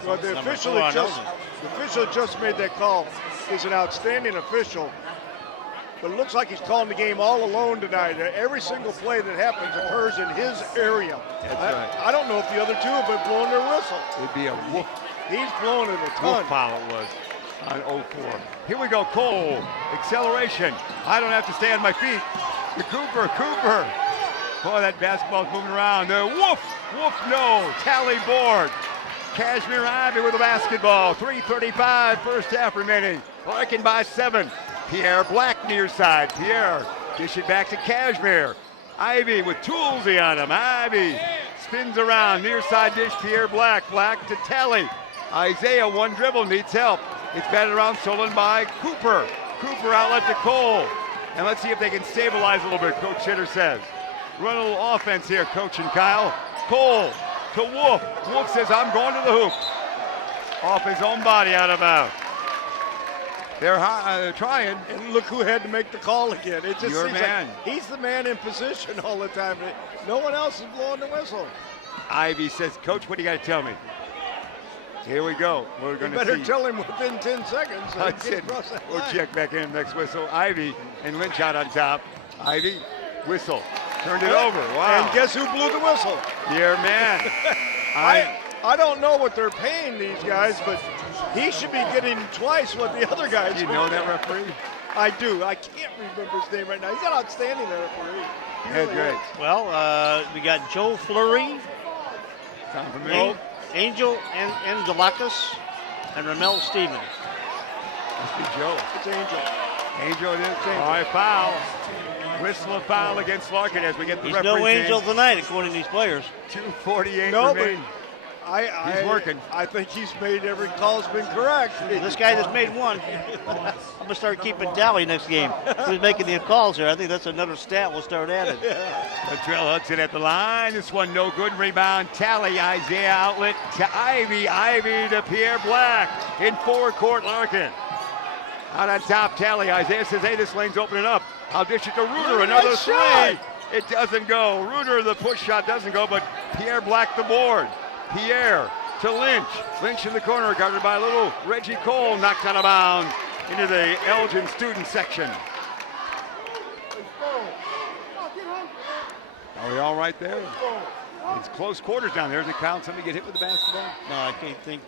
Well, the Number official 4 that on just Elgin. the official that just made that call is an outstanding official. But it looks like he's calling the game all alone tonight. Every single play that happens occurs in his area. That's right. I don't know if the other 2 have been blowing their whistle. It'd be a woof, He's blowing it a ton. woof foul it was on 0-4. Here we go, Cole. Acceleration. I don't have to stay on my feet. To Cooper. Boy, that basketball's moving around. Woof, no. Tally board. Kashmir Ivy with the basketball. 3:35, first half remaining. Larkin by 7. Pierre Black near side. Pierre dish it back to Kashmir. Ivy with Toolsy on him. Ivy spins around. Near side dish, Pierre Black. Black to Tally. Isaiah, one dribble, needs help. It's batted around, stolen by Cooper. Cooper outlet to Cole. And let's see if they can stabilize a little bit, Coach Sitter says. Run a little offense here, Coach and Kyle. Cole to Wolf. Wolf says, I'm going to the hoop. Off his own body, out of bounds. They're trying. And look who had to make the call again. It just Your seems man. like he's the man in position all the time. No one else is blowing the whistle. Ivy says, Coach, what do you got to tell me? Here we go. We're going You to better see. tell him within 10 seconds. Hudson will check back in next whistle. Ivy and Lynch out on top. Ivy, whistle. Turned it over. Wow. And guess who blew the whistle? Your man. I don't know what they're paying these guys, but he should be getting twice what the other guys You are. know that referee? I do. I can't remember his name right now. He's an outstanding referee. He That's really great. is. Well, we got Joe Fleury, Sound familiar? Angel Angelakis, and Ramel Stevens. Must be Joe. It's Angel. Angel it is. All right, foul. Whistle a foul against Larkin as we get the He's referee. no Angel tonight, according to these players. 2:48 No, but remaining. He's working. I think he's made every call's been correct. This guy just made one. I'm going to start keeping tally next game. Who's making the calls here? I think that's another stat we'll start adding. Latrell Hudson at the line. This one no good. Rebound. Tally. Isaiah outlet to Ivy. Ivy to Pierre Black in forecourt. Larkin. Out on top, Tally. Isaiah says, hey, this lane's opening up. I'll dish it to Reuter. Another Nice three. shot. It doesn't go. Reuter, the push shot doesn't go, but Pierre Black the board. Pierre to Lynch. Lynch in the corner, guarded by little Reggie Cole. Knocked out of bounds into the Elgin student section. Are we all right there? It's close quarters down there. Does it count? Somebody get hit with the basketball? No, I can't think.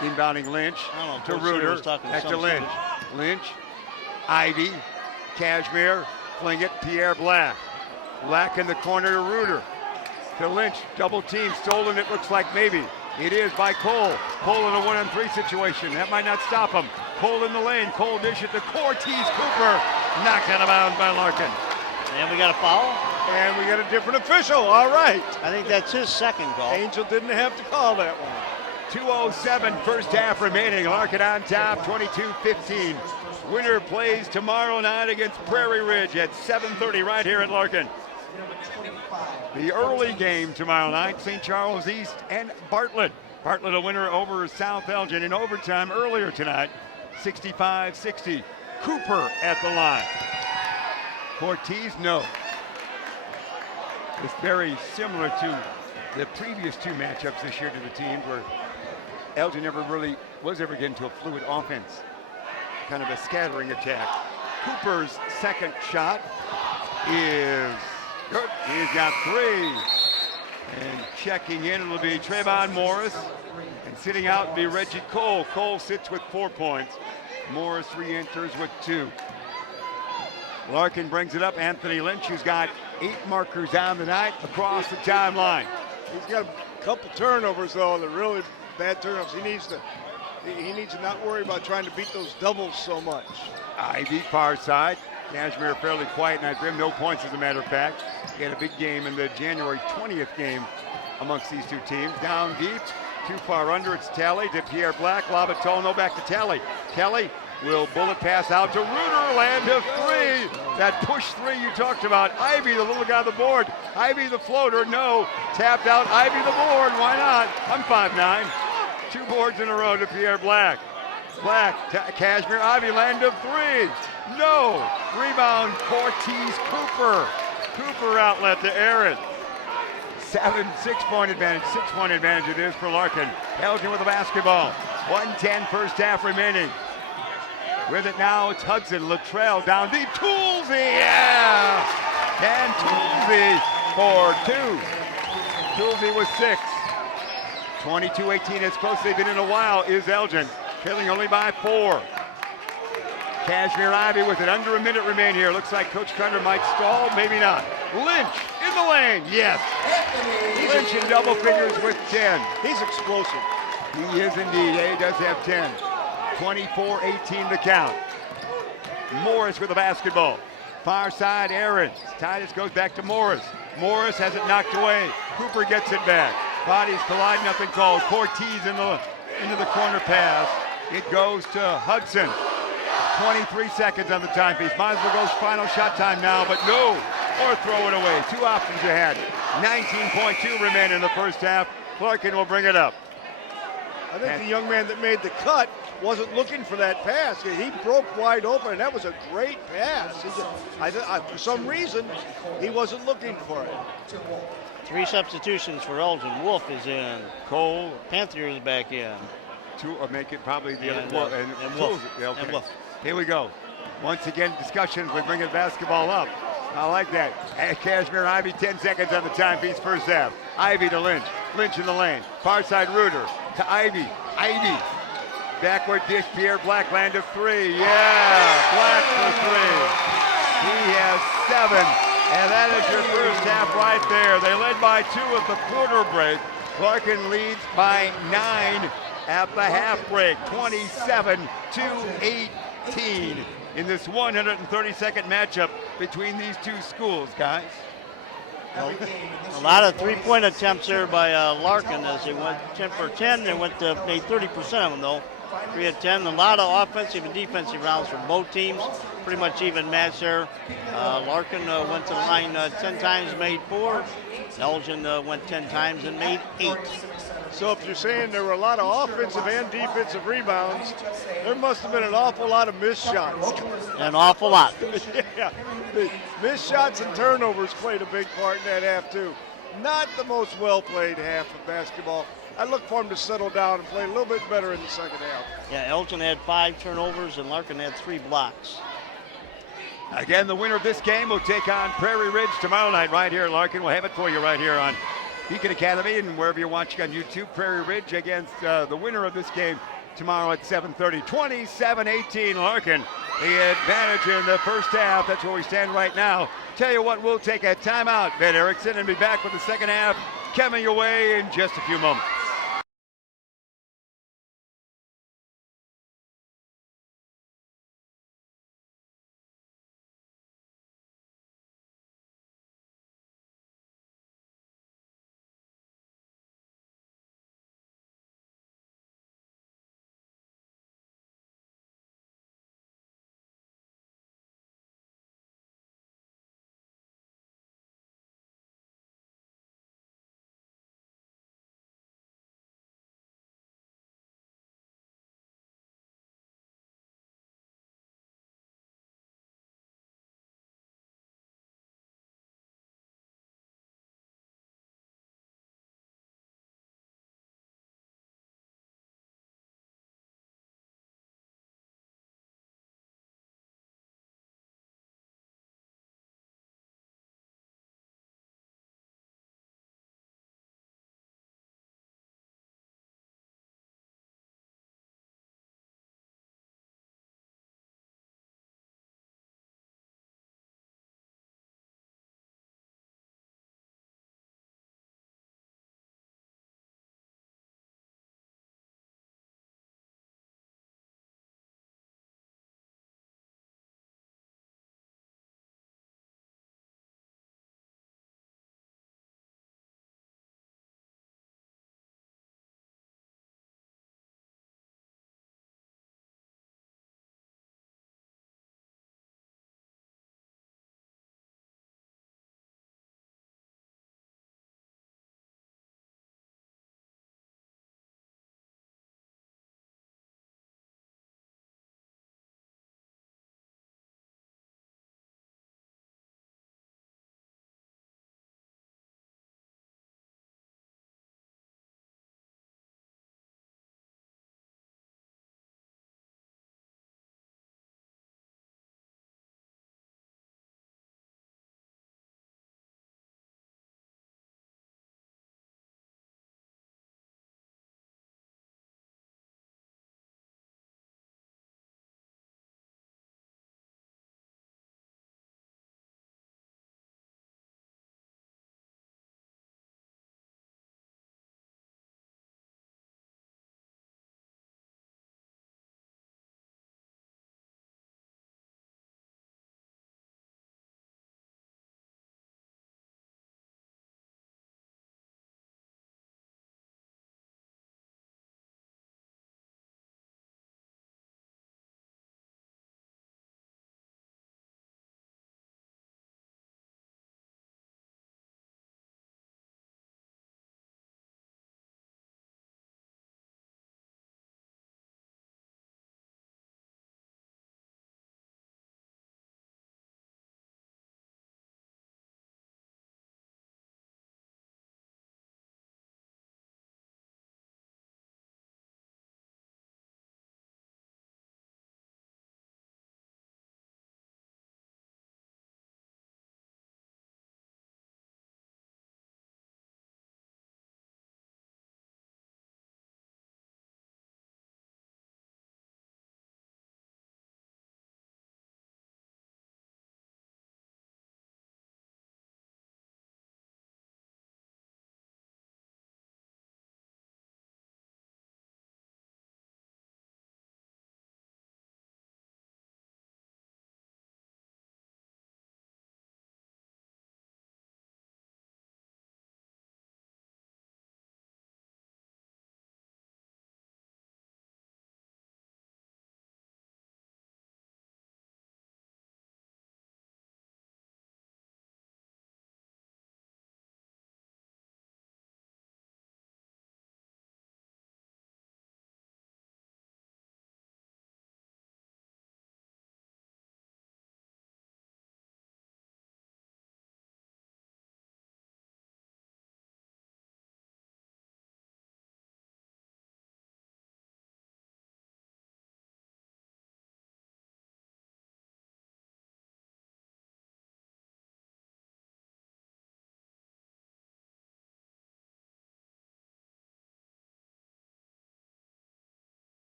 Inbounding Lynch I don't know, to Coach Sutter Reuter. was talking to Back to some Lynch. Lynch, Ivy, Cashmere, fling it, Pierre Black. Black in the corner to Reuter. To Lynch, double team, stolen it looks like maybe. It is by Cole. Cole in a 1-on-3 situation. That might not stop him. Cole in the lane. Cole dish it to Cortez Cooper. Knocked out of bounds by Larkin. And we got a foul. And we got a different official. All right. I think that's his second call. Angel didn't have to call that one. 2:07 first half remaining. Larkin on top, 22-15. Winner plays tomorrow night against Prairie Ridge at 7:30 right here at Larkin. The early game tomorrow night, St. Charles East and Bartlett. Bartlett a winner over South Elgin in overtime earlier tonight, 65-60. Cooper at the line. Cortez, no. It's very similar to the previous two matchups this year to the teams where Elgin never really was ever getting to a fluid offense. Kind of a scattering attack. Cooper's second shot is good. He's got three. And checking in, it'll be Trayvon Morris. And sitting out will be Reggie Cole. Cole sits with 4 points. Morris re-enters with 2. Larkin brings it up. Anthony Lynch, who's got 8 markers down the night across the timeline. He's got a couple turnovers, though. They're really bad turnovers. He needs to not worry about trying to beat those doubles so much. Ivy, far side. Cashmere fairly quiet in that rim. No points, as a matter of fact. He had a big game in the January 20th game amongst these two teams. Down deep, too far under. It's Tally to Pierre Black. Lob it tall, no back to Tally. Tally will bullet pass out to Reuter. Land of 3. That push 3 you talked about. Ivy, the little guy on the board. Ivy, the floater. No. Tapped out. Ivy, the board. Why not? I'm 5'9". 2 boards in a row to Pierre Black. Black, Cashmere, Ivy, land of 3. No. Rebound, Cortez Cooper. Cooper outlet to Aaron. 6-point advantage. 6-point advantage it is for Larkin. Elgin with the basketball. 1:10 first half remaining. With it now, it's Hudson. Latrell down deep. Toolsy, yeah! And Toolsy for 2. Toolsy was 6. 22-18, as close as they've been in a while, is Elgin. Trailing only by 4. Cashmere Ivy with it. Under a minute remain here. Looks like Coach Cunder might stall. Maybe not. Lynch in the lane. Yes. Lynch in double figures with 10. He's explosive. He is indeed. He does have 10. 24-18 the count. Morris with the basketball. Far side, Aaron. Titus goes back to Morris. Morris has it knocked away. Cooper gets it back. Bodies collide, nothing called. Cortez into the corner pass. It goes to Hudson. 23 seconds on the timepiece. Might as well go final shot time now, but no. Or throw it away. 2 options you had. 19.2 remain in the first half. Larkin will bring it up. I think the young man that made the cut wasn't looking for that pass. He broke wide open, and that was a great pass. For some reason, he wasn't looking for it. 3 substitutions for Elgin. Wolf is in. Cole, Panther is back in. two, or make it probably the And, other. and Wolf. Wolf. Yeah, okay. And Wolf. Here we go. Once again, discussions with bringing basketball up. I like that. And Kashmir Ivy, 10 seconds on the timepiece, first half. Ivy to Lynch. Lynch in the lane. Far side Reuter to Ivy. Ivy. Backward dish, Pierre Blackland of 3. Yeah, Black for 3. He has 7. And that is your first half right there. They led by 2 at the quarter break. Larkin leads by 9 at the half break, 27-18 in this 132nd matchup between these two schools, guys. A lot of three-point attempts there by Larkin as they went 10 for 10. They made 30% of them though. 3 of 10. A lot of offensive and defensive rounds from both teams. Pretty much even match there. Larkin went to the line 10 times, made 4. Elgin went 10 times and made 8. So if you're saying there were a lot of offensive and defensive rebounds, there must have been an awful lot of missed shots. An awful lot. Yeah, the missed shots and turnovers played a big part in that half too. Not the most well-played half of basketball. I look for them to settle down and play a little bit better in the second half. Yeah, Elgin had 5 turnovers and Larkin had 3 blocks. Again, the winner of this game will take on Prairie Ridge tomorrow night right here. Larkin will have it for you right here on Beacon Academy and wherever you're watching on YouTube. Prairie Ridge against the winner of this game tomorrow at 7:30. 27-18 Larkin. The advantage in the first half. That's where we stand right now. Tell you what, we'll take a timeout, Ben Erickson, and be back with the second half coming your way in just a few moments.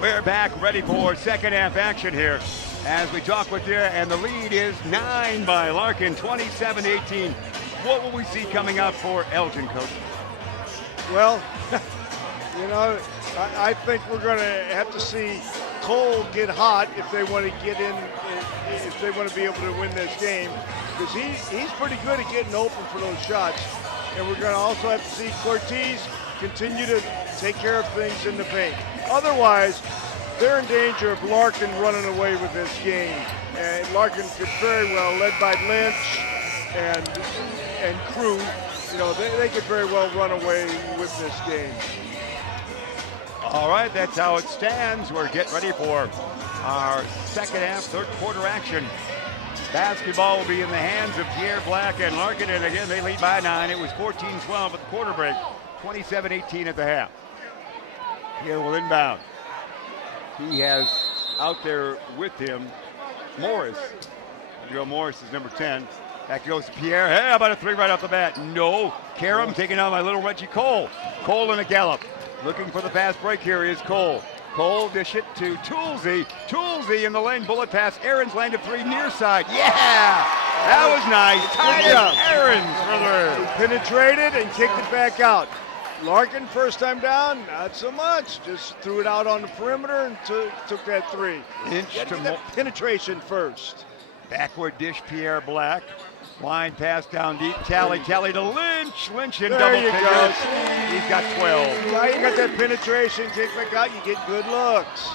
We're back ready for second half action here as we talk with you, and the lead is 9 by Larkin, 27-18. What will we see coming up for Elgin, Coach? Well, you know, I think we're going to have to see Cole get hot if they want to get in, if they want to be able to win this game, because he's pretty good at getting open for those shots. And we're going to also have to see Cortez continue to take care of things in the paint. Otherwise, they're in danger of Larkin running away with this game. And Larkin could very well, led by Lynch and Crew, you know, they could very well run away with this game. All right, that's how it stands. We're getting ready for our second half, third quarter action. Basketball will be in the hands of Pierre Black and Larkin, and again, they lead by 9. It was 14-12 at the quarter break, 27-18 at the half. Pierre will inbound. He has out there with him Morris. Morris is number 10. Back goes to Pierre. Hey, how about a three right off the bat? No. Karam taking on my little Reggie Cole. Cole in a gallop. Looking for the fast break here is Cole. Cole dish it to Toolsy. Toolsy in the lane, bullet pass. Aaron's landed three near side. Yeah! That was nice. Tied up. Aaron's for the... Penetrated and kicked it back out. Larkin, first time down, not so much. Just threw it out on the perimeter and took that three. Inch to that penetration first. Backward dish, Pierre Black. Line pass down deep. Tally to Lynch. Lynch in There double you figures. go. He's got 12. Yeah, you got that penetration, kick back out, you get good looks.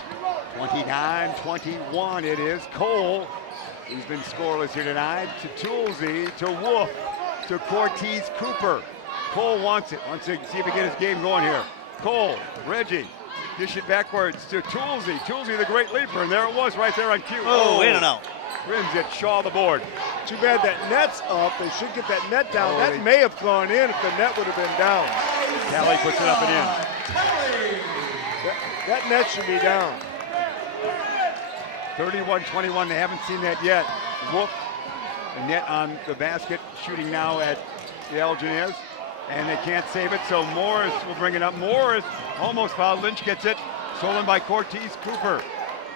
29-21 it is. Cole, he's been scoreless here tonight, to Toolsy, to Wolf, to Cortez Cooper. Cole wants it. Wants to see if he can get his game going here. Cole, Reggie, dish it backwards to Toolsy. Toolsy, the great leaper, and there it was right there on cue. Oh, in and out. Rims it, Shaw the board. Too bad that net's up. They should get that net down. Oh, that may have gone in if the net would have been down. Tally puts it up and in. That net should be down. 31-21, they haven't seen that yet. Wolf, the net on the basket, shooting now at the Elgin is, and they can't save it, so Morris will bring it up. Morris almost fouled. Lynch gets it, stolen by Cortez Cooper.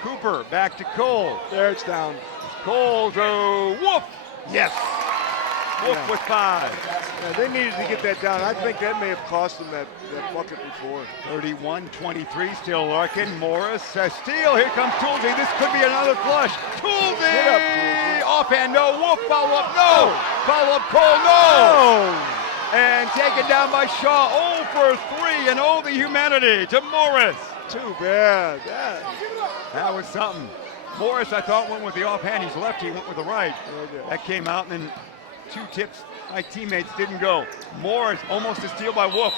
Cooper back to Cole. There, it's down. Cole to Wolf. Yes. Wolf Yeah. with 5. Yeah, they needed to get that down. I think that may have cost them that bucket before. 31-23, still Larkin. Morris, steal. Here comes Toolsy. This could be another flush. Toolsy! Get up, Toolsy. Offhand, no. Wolf, follow up, no. Follow up, Cole, no. And taken down by Shaw. 0 for 3, and the humanity to Morris. Too bad. That was something. Morris, I thought, went with the offhand. He's lefty, he went with the right. That came out, and then 2 tips my teammates didn't go. Morris, almost a steal by Wolf.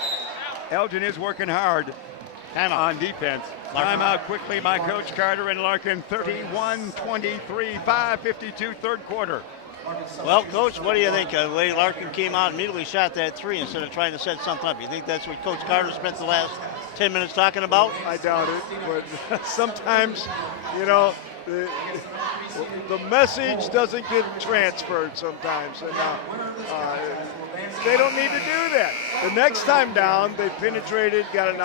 Elgin is working hard on defense. Timeout quickly by Coach Carter and Larkin. 31-23, 5:52, third quarter. Well, Coach, what do you think? The way Larkin came out, immediately shot that three instead of trying to set something up. You think that's what Coach Carter spent the last 10 minutes talking about? I doubt it, but sometimes, you know, the message doesn't get transferred sometimes, and they don't need to do that. The next time down, they penetrated, got a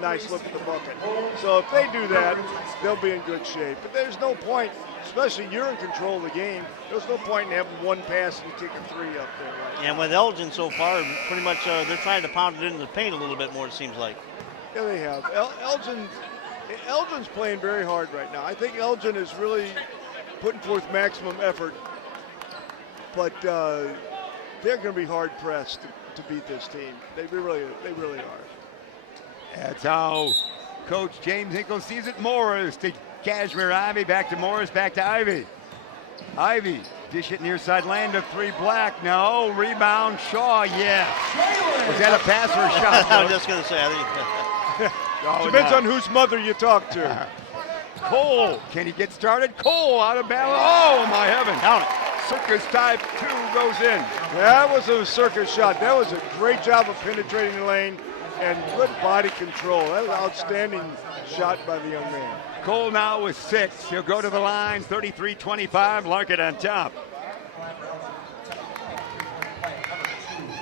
nice look at the bucket. So if they do that, they'll be in good shape. But there's no point, especially you're in control of the game, there's no point in having one pass and kick a three up there. Right? And with Elgin so far, pretty much they're trying to pound it into the paint a little bit more, it seems like. Yeah, they have. Elgin's playing very hard right now. I think Elgin is really putting forth maximum effort, but they're going to be hard pressed to beat this team. They really are. That's how Coach James Hinkle sees it. Morris to Kashmir Ivy, back to Morris, back to Ivy. Ivy, dish it near side, land of 3, Black. No, rebound, Shaw, yes. Was that a pass or a shot? I was just going to say, I think. Depends on whose mother you talk to. Cole, can he get started? Cole out of balance. Oh, my heaven. Count it. Circus type 2 goes in. That was a circus shot. That was a great job of penetrating the lane and good body control. That was an outstanding shot by the young man. Cole now with 6. He'll go to the line, 33-25, Larkin on top.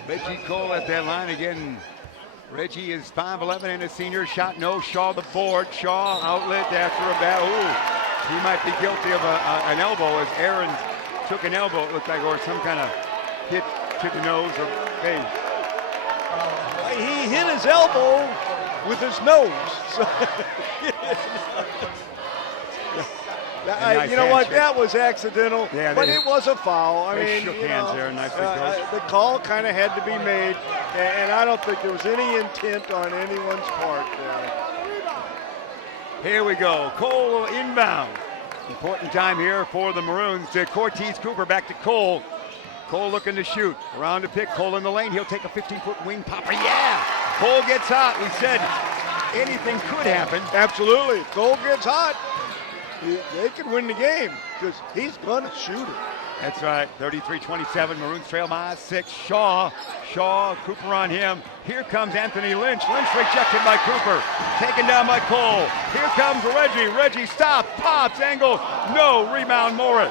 Reggie Cole at that line again. Reggie is 5'11" and a senior. Shot no. Shaw the board. Shaw outlet after a bat. Ooh, he might be guilty of an elbow as Aaron took an elbow, it looked like, or some kind of hit to the nose or face. He hit his elbow with his nose. So Nice you know what? handshake. That was accidental, Yeah, but they- it was a foul. I they mean, shook you hands know, there. Nicely coached. the call kind of had to be made, and I don't think there was any intent on anyone's part there. Here we go. Cole inbound. Important time here for the Maroons. To Cortez Cooper, back to Cole. Cole looking to shoot. Around to pick. Cole in the lane. He'll take a 15-foot wing popper. Yeah! Cole gets hot. We said anything could happen. Absolutely. Cole gets hot. They can win the game because he's going to shoot it. That's right. 33-27. Maroons trail by 6. Shaw, Cooper on him. Here comes Anthony Lynch. Lynch rejected by Cooper. Taken down by Cole. Here comes Reggie. Reggie stops, pops, angle. No, rebound Morris.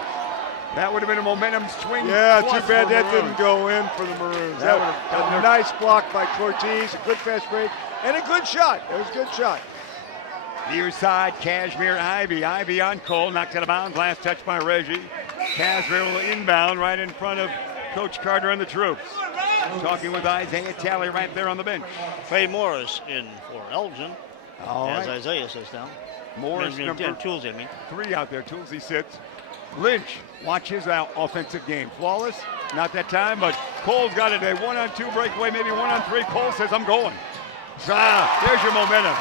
That would have been a momentum swing. Yeah, plus too bad for that Maroons. didn't go in for the Maroons. That That would've was done a nice block by Cortez, a good fast break, and a good shot. It was a good shot. Near side, Cashmere, Ivy on Cole, knocked out of bounds. Last touch by Reggie. Cashmere will inbound right in front of Coach Carter and the troops. Talking with Isaiah Talley right there on the bench. Trey Morris in for Elgin, All as right. Isaiah sits down. Morris, number Tools, I mean. 3 out there. Toolsy sits. Lynch, watch his offensive game. Flawless, not that time, but Cole's got it. A 1-on-2 breakaway, maybe 1-on-3. Cole says, I'm going. There's your momentum.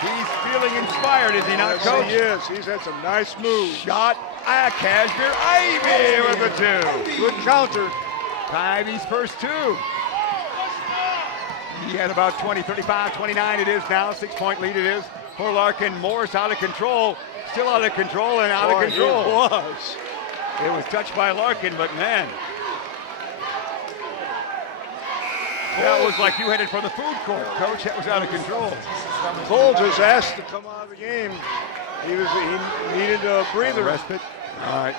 He's feeling inspired, is he not, Yes, Coach? he is. He's had some nice moves. Shot, Cashmere, Ivy with the 2. Good counter. Ivy's first 2. He had about 20, 35, 29 it is now. 6-point lead it is for Larkin. Morris out of control. Still out of control and out of control. It was. It was touched by Larkin, but man. That was like you headed for the food court, Coach. That was out of control. Cole just asked to come out of the game. He needed a breather. Respite. All right.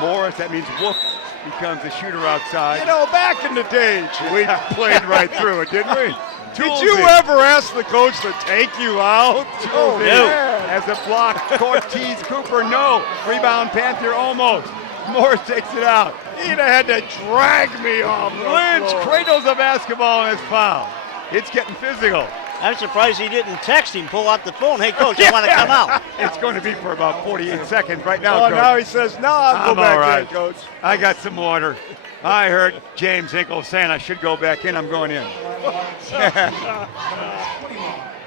Morris, that means Wolf becomes the shooter outside. You know, back in the day, We played right through it, didn't we? did you ever ask the coach to take you out? Oh, no. As a block, Cortez Cooper, no. Rebound, Panther, almost. Morris takes it out. He'd have had to drag me off the Lynch floor. cradles the basketball and is fouled. It's getting physical. I'm surprised he didn't text him, pull out the phone. Hey, Coach, I want to come out. It's going to be for about 48 seconds right now, Oh, Coach. now he says, no, I'll I'm go back all right. in, Coach. I got some water. I heard James Hinkle saying I should go back in. I'm going in.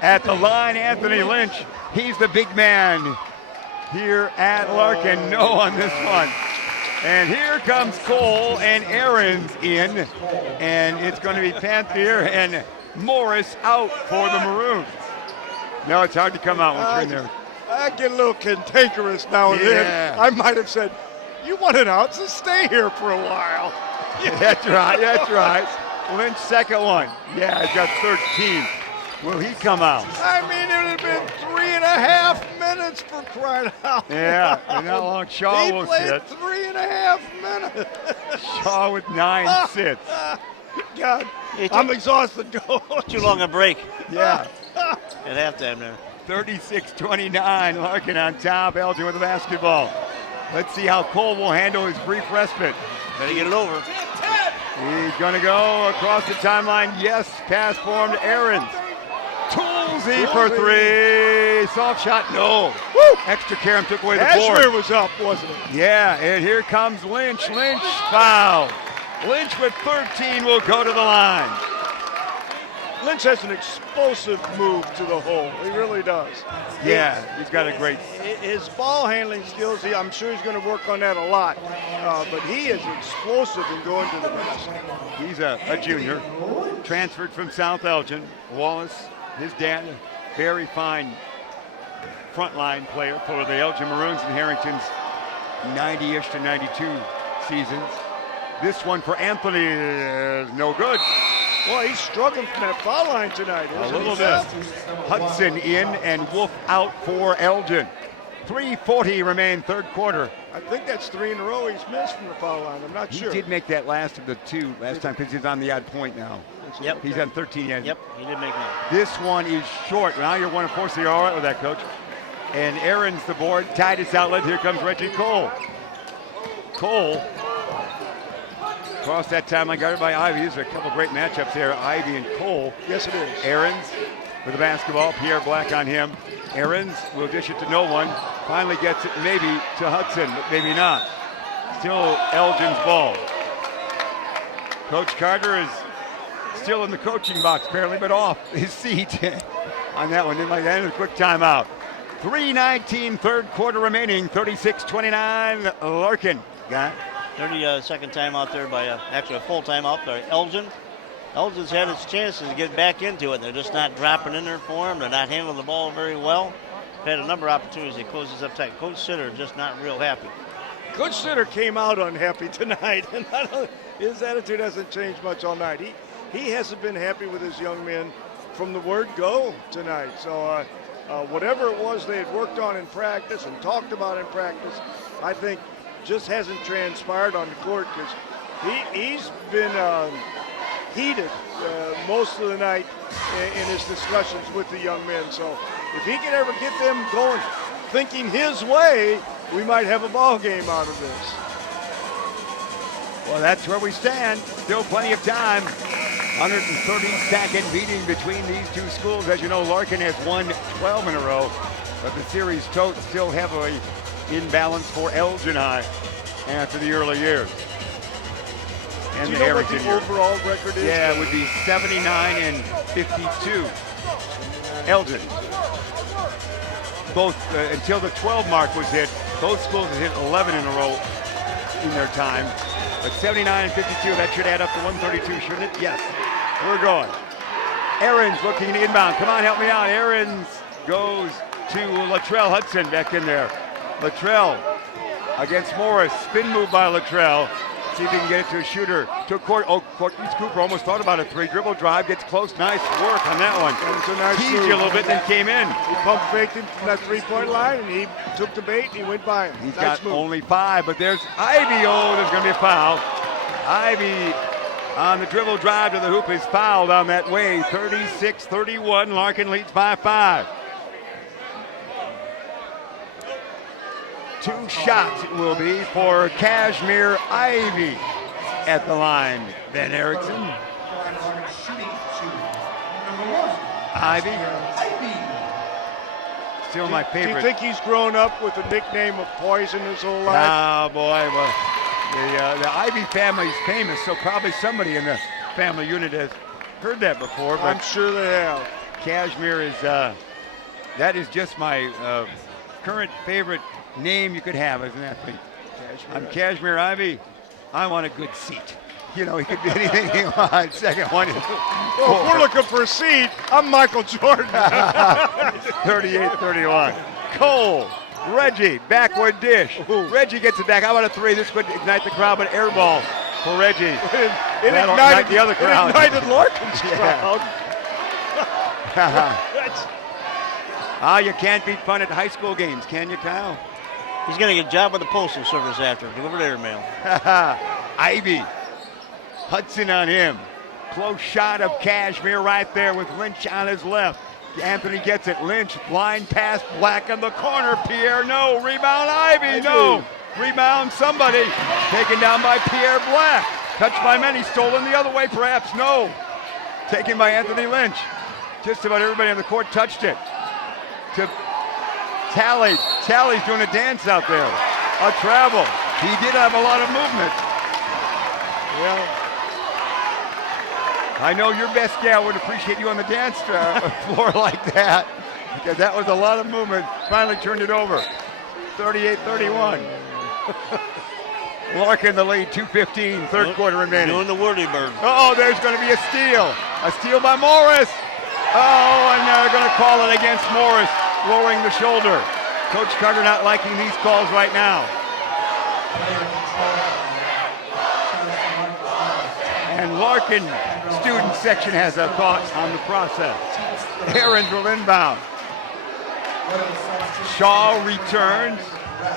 At the line, Anthony Lynch. He's the big man here at Larkin. No on this one. And here comes Cole, and Aaron's in. And it's going to be Panther and Morris out for the Maroons. No, it's hard to come out once you're in there. I get a little cantankerous now and Yeah. then. I might have said, you wanted out, so stay here for a while. That's right, that's right. Lynch, second one. Yeah, he's got 13. Will he come out? I mean, it would have been 3.5 minutes for crying out Yeah, loud. and how long Shaw He will played sit. 3.5 minutes. Shaw with 9 sits. God, It I'm took exhausted, Coach. too long a break Yeah, at halftime there. 36-29. Larkin on top. Elgin with the basketball. Let's see how Cole will handle his brief respite. Better get it over. He's going to go across the timeline. Yes, pass form to Aaron. Toolsy for 3. Soft shot, no. Woo! Extra Karam took away the Cashmere board. was up, wasn't it? Yeah, and here comes Lynch. Lynch foul. Lynch with 13 will go to the line. Lynch has an explosive move to the hole. He really does. Yeah, he's got a great. His ball handling skills, I'm sure he's going to work on that a lot. But he is explosive in going to the basket. He's a junior, transferred from South Elgin. Wallace, his dad, a very fine frontline player for the Elgin Maroons in Harrington's 90-ish to 92 seasons. This one for Anthony is no good. Well, he's struggling from that foul line tonight, A isn't little he? bit. Hudson in and Wolf out for Elgin. 3:40 remain third quarter. I think that's 3 in a row he's missed from the foul line. I'm not He sure. did make that last of the 2 last time because he's on the odd point now. Yep. He's on 13 yards. Yep, he did make one. This one is short. Now you're 1 and 4, so you're all right with that, Coach. And Aaron's the board. Titus outlet. Here comes Reggie Cole. Cole. Across that timeline, guarded by Ivy. These are a couple great matchups here. Ivy and Cole. Yes, it is. Aaron's with the basketball. Pierre Black on him. Aaron's will dish it to no one. Finally gets it maybe to Hudson, but maybe not. Still Elgin's ball. Coach Carter is still in the coaching box apparently, but off his seat on that one. They might end a quick timeout. 3:19, third quarter remaining. 36-29, Larkin. Got 30-second timeout there by, actually a full timeout by Elgin. Elgin's had its chances to get back into it. They're just not dropping in there for him. They're not handling the ball very well. Had a number of opportunities. He closes up tight. Coach Sitter just not real happy. Coach Sitter came out unhappy tonight, and his attitude hasn't changed much all night. He hasn't been happy with his young men from the word go tonight. So whatever it was they had worked on in practice and talked about in practice, I think just hasn't transpired on the court because he's been heated most of the night in his discussions with the young men. So if he can ever get them going, thinking his way, we might have a ball game out of this. Well, that's where we stand. Still plenty of time. 132nd meeting between these two schools. As you know, Larkin has won 12 in a row, but the series tote still heavily in balance for Elgin High after the early years. And Do you the know what the Harrington years. overall record is? Yeah, it would be 79 and 52. Elgin. Both, until the 12 mark was hit, both schools had hit 11 in a row in their time. But 79 and 52, that should add up to 132, shouldn't it? Yes. We're going. Aaron's looking to inbound. Come on, help me out. Aaron's goes to Latrell Hudson back in there. Latrell against Morris. Spin move by Latrell. See if he can get it to a shooter. To Court. Oh, Courtney Cooper almost thought about a three. Dribble drive, gets close. Nice work on that one. It was a nice Teased move. you a little bit, then came in. He pump faked him from that three-point line, and he took the bait, and he went by him. He's Nice got move. only 5, but there's Ivy. Oh, there's going to be a foul. Ivy on the dribble drive to the hoop is fouled on that way. 36-31. Larkin leads by 5. 2 shots it will be for Kashmir Ivy at the line. Ben Erickson. Shooting to number 1. Ivy. Ivy. Still my Do you favorite. think he's grown up with the nickname of Poison his whole life? Oh boy, well, the Ivy family is famous, so probably somebody in the family unit has heard that before. I'm But sure they have. Kashmir is, that is just my current favorite name you could have as an athlete. I'm Kashmir Ivy. I want a good seat. You know, he could be anything he wants. Second one is Well, if we're looking for a seat, I'm Michael Jordan. 38-31. Cole, Reggie, backward dish. Reggie gets it back. How about a 3? This could ignite the crowd, but air ball for Reggie. It That'll ignited ignite the other crowd. It ignited Larkin's Yeah. crowd. That's- You can't beat fun at high school games, can you, Kyle? He's going to get a job with the Postal Service after. Delivered airmail. Ivy. Hudson on him. Close shot of Kashmir right there with Lynch on his left. Anthony gets it. Lynch, blind pass, Black in the corner. Pierre, no. Rebound, Ivy, no. Rebound, somebody. Taken down by Pierre Black. Touched by many, stolen the other way, perhaps, no. Taken by Anthony Lynch. Just about everybody on the court touched it. To Tally. Tally's doing a dance out there. A travel. He did have a lot of movement. Well, I know your best gal would appreciate you on the dance floor like that, because that was a lot of movement. Finally turned it over. 38-31. Larkin the lead, 2:15, third quarter remaining. Doing the Wordy Bird. Oh, there's going to be a steal. A steal by Morris. Oh, and they're going to call it against Morris, lowering the shoulder. Coach Carter not liking these calls right now. And Larkin student section has a thought on the process. Aaron's will inbound. Shaw returns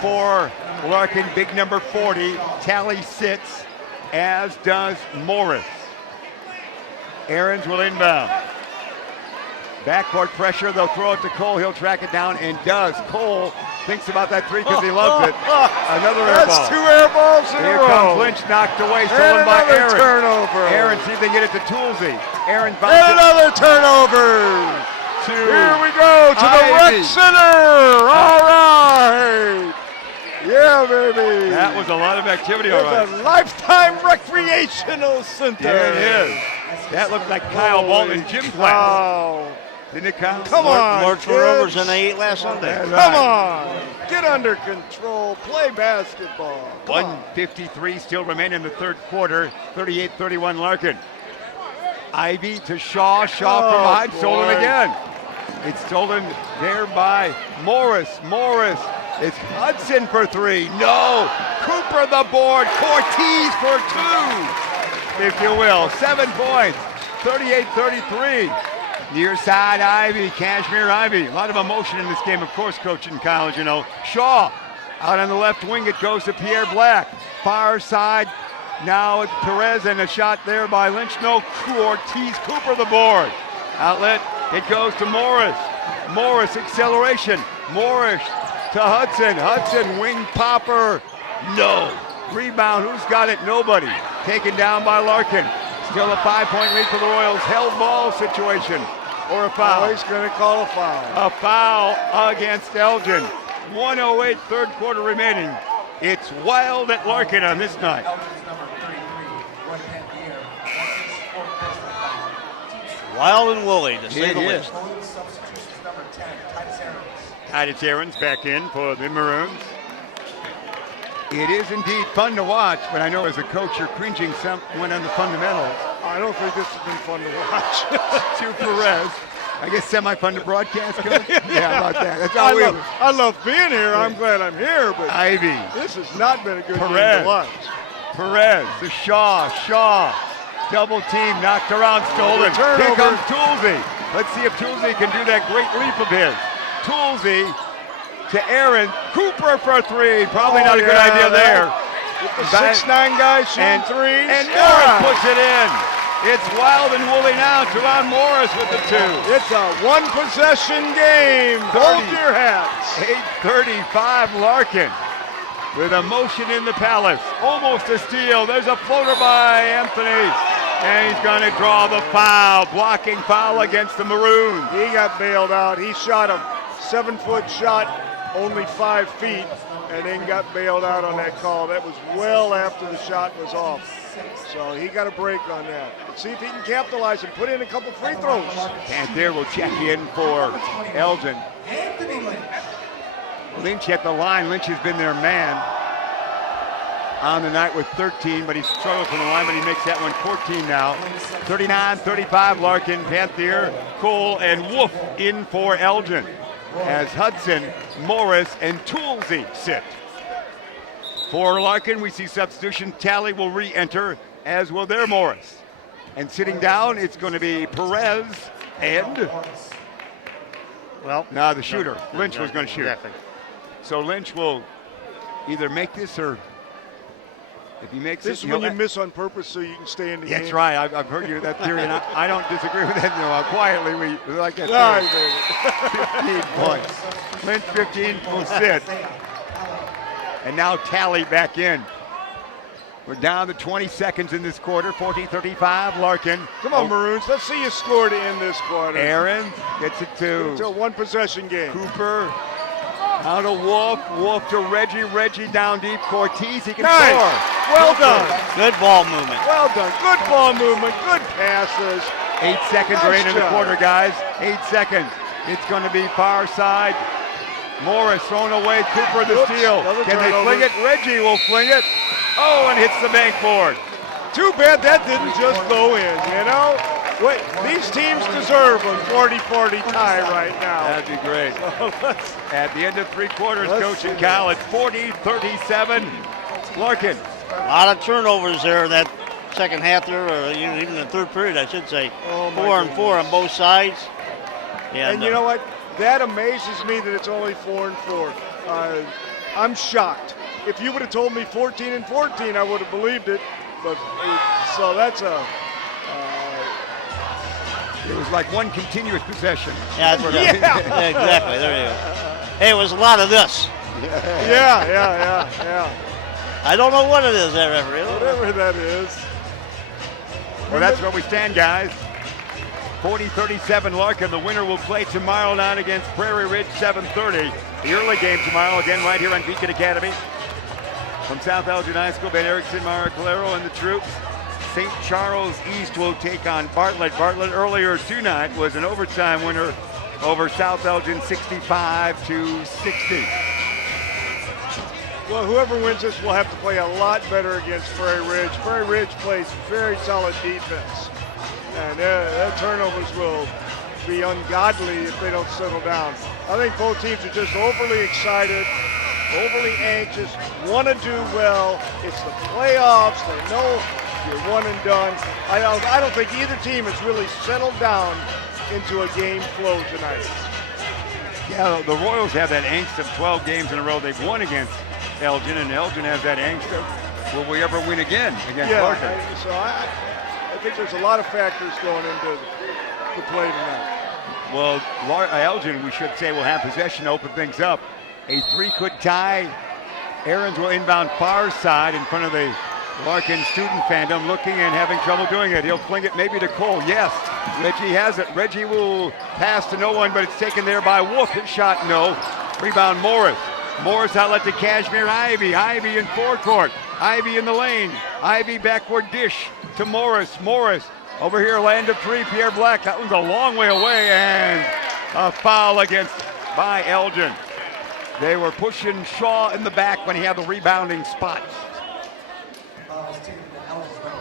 for Larkin, big number 40. Tally sits, as does Morris. Aarons will inbound. Backcourt pressure, they'll throw it to Cole. He'll track it down and does. Cole thinks about that three because he loves it. Another air ball. That's 2 air balls in Here a row. comes Lynch, knocked away, And stolen by another Aaron. turnover. Aaron, see if they get it to Toolsy. Aaron And bounces another turnover. to Here we go to the Ivy. rec center. All right. Yeah, baby. That was a lot of activity, all right. It's a lifetime recreational center. There it is. That looked like Kyle Walton gym class. Wow. Didn't it, Kyle? Come on, More turnovers kids. than they ate last Sunday. That's Come right. on. Get under control. Play basketball. Come on. 1:53 still remain in the third quarter. 38-31 Larkin. Ivy to Shaw. Shaw Oh, from behind. boy. Stolen again. It's stolen there by Morris. Morris. It's Hudson for three. No. Cooper the board. Cortez for two, if you will. 7 points. 38-33. Near side Ivy, Kashmir Ivy. A lot of emotion in this game, of course, Coach in college, you know. Shaw out on the left wing, it goes to Pierre Black. Far side, now it's Perez and a shot there by Lynch. No, Ortiz, Cooper the board. Outlet, it goes to Morris. Morris, acceleration. Morris to Hudson. Hudson, wing popper. No. Rebound, who's got it? Nobody. Taken down by Larkin. Still a 5-point lead for the Royals. Held ball situation. Or a foul. Oh, he's going to call a foul. A foul against Elgin. 1:08 third quarter remaining. It's wild at Larkin on this night. Elgin's number 33, right hand the air. That's his fourth personal foul. Wild and woolly, to say It the is. least. Royals substitutions number 10, Titus Aarons. Titus Aarons back in for the Maroons. It is indeed fun to watch, but I know as a coach you're cringing somewhat on the fundamentals. I don't think this has been fun to watch. To Perez. I guess semi-fun to broadcast, Coach? Yeah, how about that? That's how we I love being here. I'm glad I'm here, but Ivy. this has not been a good game Perez. to watch. Perez to Shaw. Shaw. Double team knocked around, stolen. Turnover. Here comes Toolsy. Let's see if Toolsy can do that great leap of his. Toolsy to Aaron. Cooper for three. Probably not a good idea there. With the Back- 6'9" guy shooting And threes. And Morris puts it in. It's wild and woolly now. Teron Morris with the two. It's a one-possession game. Hold 30. your hats. 8:35 Larkin with a motion in the palace. Almost a steal. There's a floater by Anthony. And he's going to draw the foul. Blocking foul against the Maroons. He got bailed out. He shot a 7-foot shot, only 5 feet, and then got bailed out on that call. That was well after the shot was off. So he got a break on that. Let's see if he can capitalize and put in a couple free throws. Panther will check in for Elgin. Anthony Lynch. Lynch at the line. Lynch has been their man on the night with 13, but he struggled from the line, but he makes that one 14 now. 39-35 Larkin, Panther, Cole, and Wolf in for Elgin as Hudson, Morris, and Toolsy sit. For Larkin, we see substitution. Talley will re-enter, as will their Morris. And sitting down, it's going to be Perez and, Well, no, the shooter. Lynch was going to shoot. Exactly. So Lynch will either make this or if he makes This it, is when you miss on purpose so you can stay in the game. That's right. I've heard you that theory, and I don't disagree with that. No, quietly we like that. All right, theory. baby. 15 points. Lynch 15 will sit, and now Talley back in. We're down to 20 seconds in this quarter. 14-35 Larkin. Come on, Maroons. Let's see you score to end this quarter. Aaron gets it It's a to one-possession game. Cooper. Out to Wolf. Wolf to Reggie. Reggie down deep. Cortez. He can Nice. score. Well done. Good ball movement. Well done. Good ball movement. Good passes. 8 seconds Nice are into the job. quarter, guys. 8 seconds. It's going to be far side. Morris thrown away. Cooper the Oops, steal. another Can they turnover. fling it? Reggie will fling it. Oh, and hits the backboard. Too bad that didn't just go in, you know? Wait, these teams deserve a 40-40 tie right now. That'd be great. At the end of 3 quarters, Let's Coach in see. college, 40-37. Larkin. A lot of turnovers there in that second half there, or even the third period, I should say. Oh, my 4 and 4 on both sides. And you know what? That amazes me that it's only 4 and 4. I'm shocked. If you would have told me 14 and 14, I would have believed it. But so that's a It was like one continuous possession. Yeah, that's what it is. Yeah, exactly. There you go. Hey, it was a lot of this. Yeah. I don't know what it is there, referee. Whatever that is. Well, that's where we stand, guys. 40-37 Larkin. The winner will play tomorrow night against Prairie Ridge, 7:30. The early game tomorrow, again, right here on Beacon Academy. From South Elgin High School, Ben Erickson, Mara Calero, and the troops. St. Charles East will take on Bartlett. Bartlett earlier tonight was an overtime winner over South Elgin, 65-60. Well, whoever wins this will have to play a lot better against Prairie Ridge. Prairie Ridge plays very solid defense, and their turnovers will be ungodly if they don't settle down. I think both teams are just overly excited, overly anxious, want to do well. It's the playoffs. They know you're one and done. I don't think either team has really settled down into a game flow tonight. Yeah, the Royals have that angst of 12 games in a row they've won against Elgin, and Elgin has that angst of, will we ever win again against Larkin? I think there's a lot of factors going into the play tonight. Well, Elgin, we should say, will have possession to open things up. A 3 could tie. Aarons will inbound far side in front of the Larkin student fandom, looking and having trouble doing it. He'll fling it maybe to Cole. Yes, Reggie has it. Reggie will pass to no one, but it's taken there by Wolf. His shot, no. Rebound, Morris. Morris outlet to Kashmir Ivy. Ivy in forecourt. Ivy in the lane. Ivy backward dish to Morris. Morris over here, land of 3. Pierre Black. That one's a long way away, and a foul by Elgin. They were pushing Shaw in the back when he had the rebounding spot.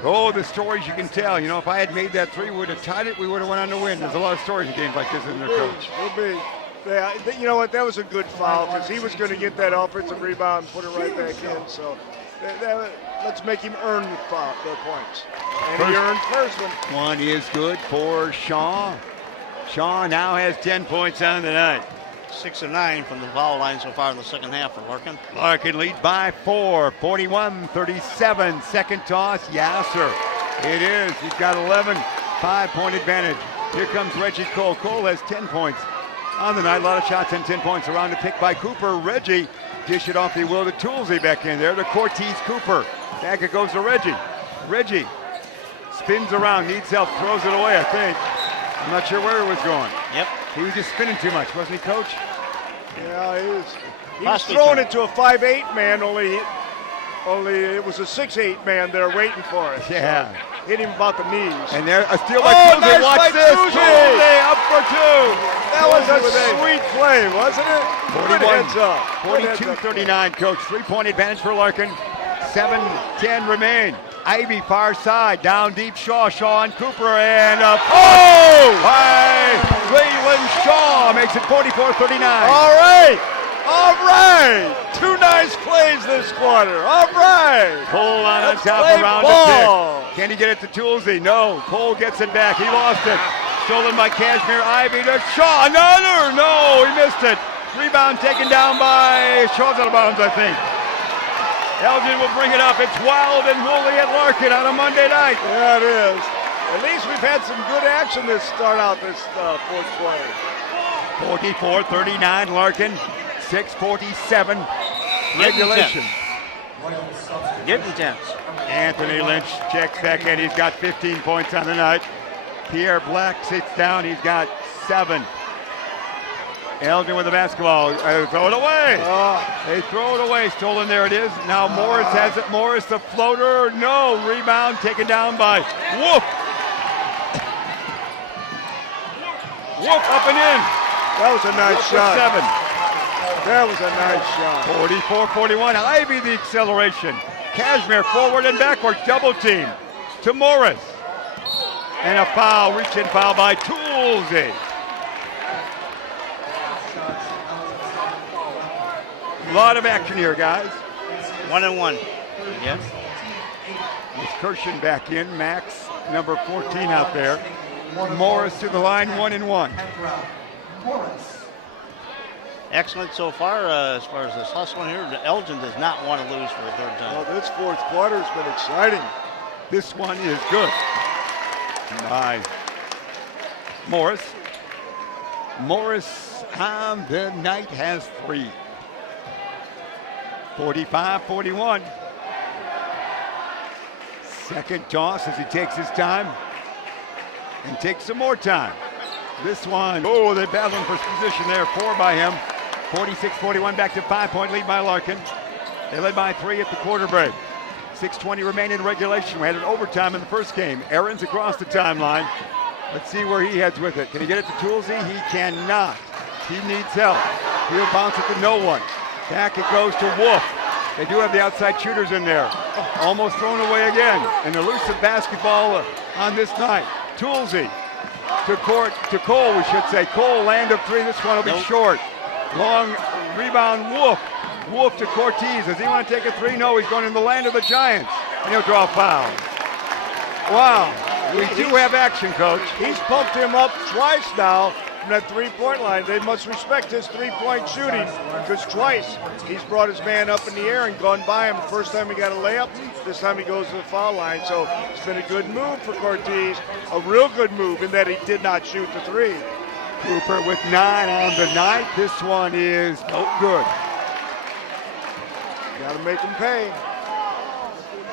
Oh, the stories you can tell. You know, if I had made that 3, we would have tied it. We would have went on to win. There's a lot of stories in games like this, isn't there, Coach? Will be. Yeah, you know what? That was a good foul because he was going to get that offensive rebound and put it right back in. So let's make him earn the points. And he earned first one. One is good for Shaw. Shaw now has 10 points on the night. 6 of 9 from the foul line so far in the second half for Larkin. Larkin leads by 4, 41-37. Second toss, Yasser. It is. He's got 11, 5-point advantage. Here comes Reggie Cole. Cole has 10 points on the night. A lot of shots and 10 points around the pick by Cooper. Reggie dish it off the will to Toolsy back in there to Cortez Cooper. Back it goes to Reggie. Reggie spins around, needs help, throws it away, I think. I'm not sure where it was going. Yep. He was just spinning too much, wasn't he, Coach? Yeah, he was throwing it to a 5'8" man, only it was a 6'8" man there waiting for it. Yeah. So hit him about the knees. And there, a steal by Toolsy. Nice Watch by this. Toolsy. Toolsy up for 2. That was a sweet play, wasn't it? 41, Good heads up. 42-39, Coach. 3-point advantage for Larkin. 7-10 remain. Ivy far side, down deep Shaw. Shaw on Cooper, and a by Raylan Shaw makes it 44-39. All right. 2 nice plays this quarter. All right. Cole on Let's top play around ball. the pick. Can he get it to Toolsy? No. Cole gets it back. He lost it. Stolen by Kashmir Ivy to Shaw. Another. No, he missed it. Rebound taken down by Shaw's out of bounds, I think. Elgin will bring it up. It's wild and woolly at Larkin on a Monday night. Yeah, it is. At least we've had some good action to start out this fourth quarter. 44-39 Larkin. 6:47 regulation. Getting tense. Anthony Lynch checks back in. He's got 15 points on the night. Pierre Black sits down. He's got 7. Elgin with the basketball. Throw it away. They throw it away. Stolen. There it is. Now Morris has it. Morris the floater. No. Rebound taken down by Wolf. Wolf up and in. That was a nice shot. 7. That was a nice shot. 44-41. Ivy the acceleration. Kashmir forward and backwards. Double team to Morris. And a foul. Reach-in foul by Toolsy. A lot of action here, guys. 1-1. Yes. It's Kirshen back in. Max, number 14 out there. Morris to the line, 1-1. Excellent so far as this hustle here. Elgin does not want to lose for the third time. Well, this fourth quarter has been exciting. This one is good. My Morris. Morris on the night has 3. 45-41. Second toss as he takes his time and takes some more time. This one, oh, they're battling for position there. 4 by him. 46-41, back to 5-point lead by Larkin. They led by 3 at the quarter break. 6:20 remaining in regulation. We had an overtime in the first game. Aaron's across the timeline. Let's see where he heads with it. Can he get it to Toolsy? He cannot. He needs help. He'll bounce it to no one. Back it goes to Wolf. They do have the outside shooters in there. Almost thrown away again. An elusive basketball on this night. Toolsy to Cole, we should say. Cole, land of 3. This one will be short. Long rebound, Wolf. Wolf to Cortez. Does he want to take a 3? No, he's going in the land of the Giants. And he'll draw a foul. Wow. We do have action, Coach. He's pumped him up twice now from that three-point line. They must respect his three-point shooting because twice he's brought his man up in the air and gone by him. The first time he got a layup, this time he goes to the foul line. So it's been a good move for Cortez, a real good move in that he did not shoot the 3. Cooper with 9 on the night. This one is no good. Got to make him pay.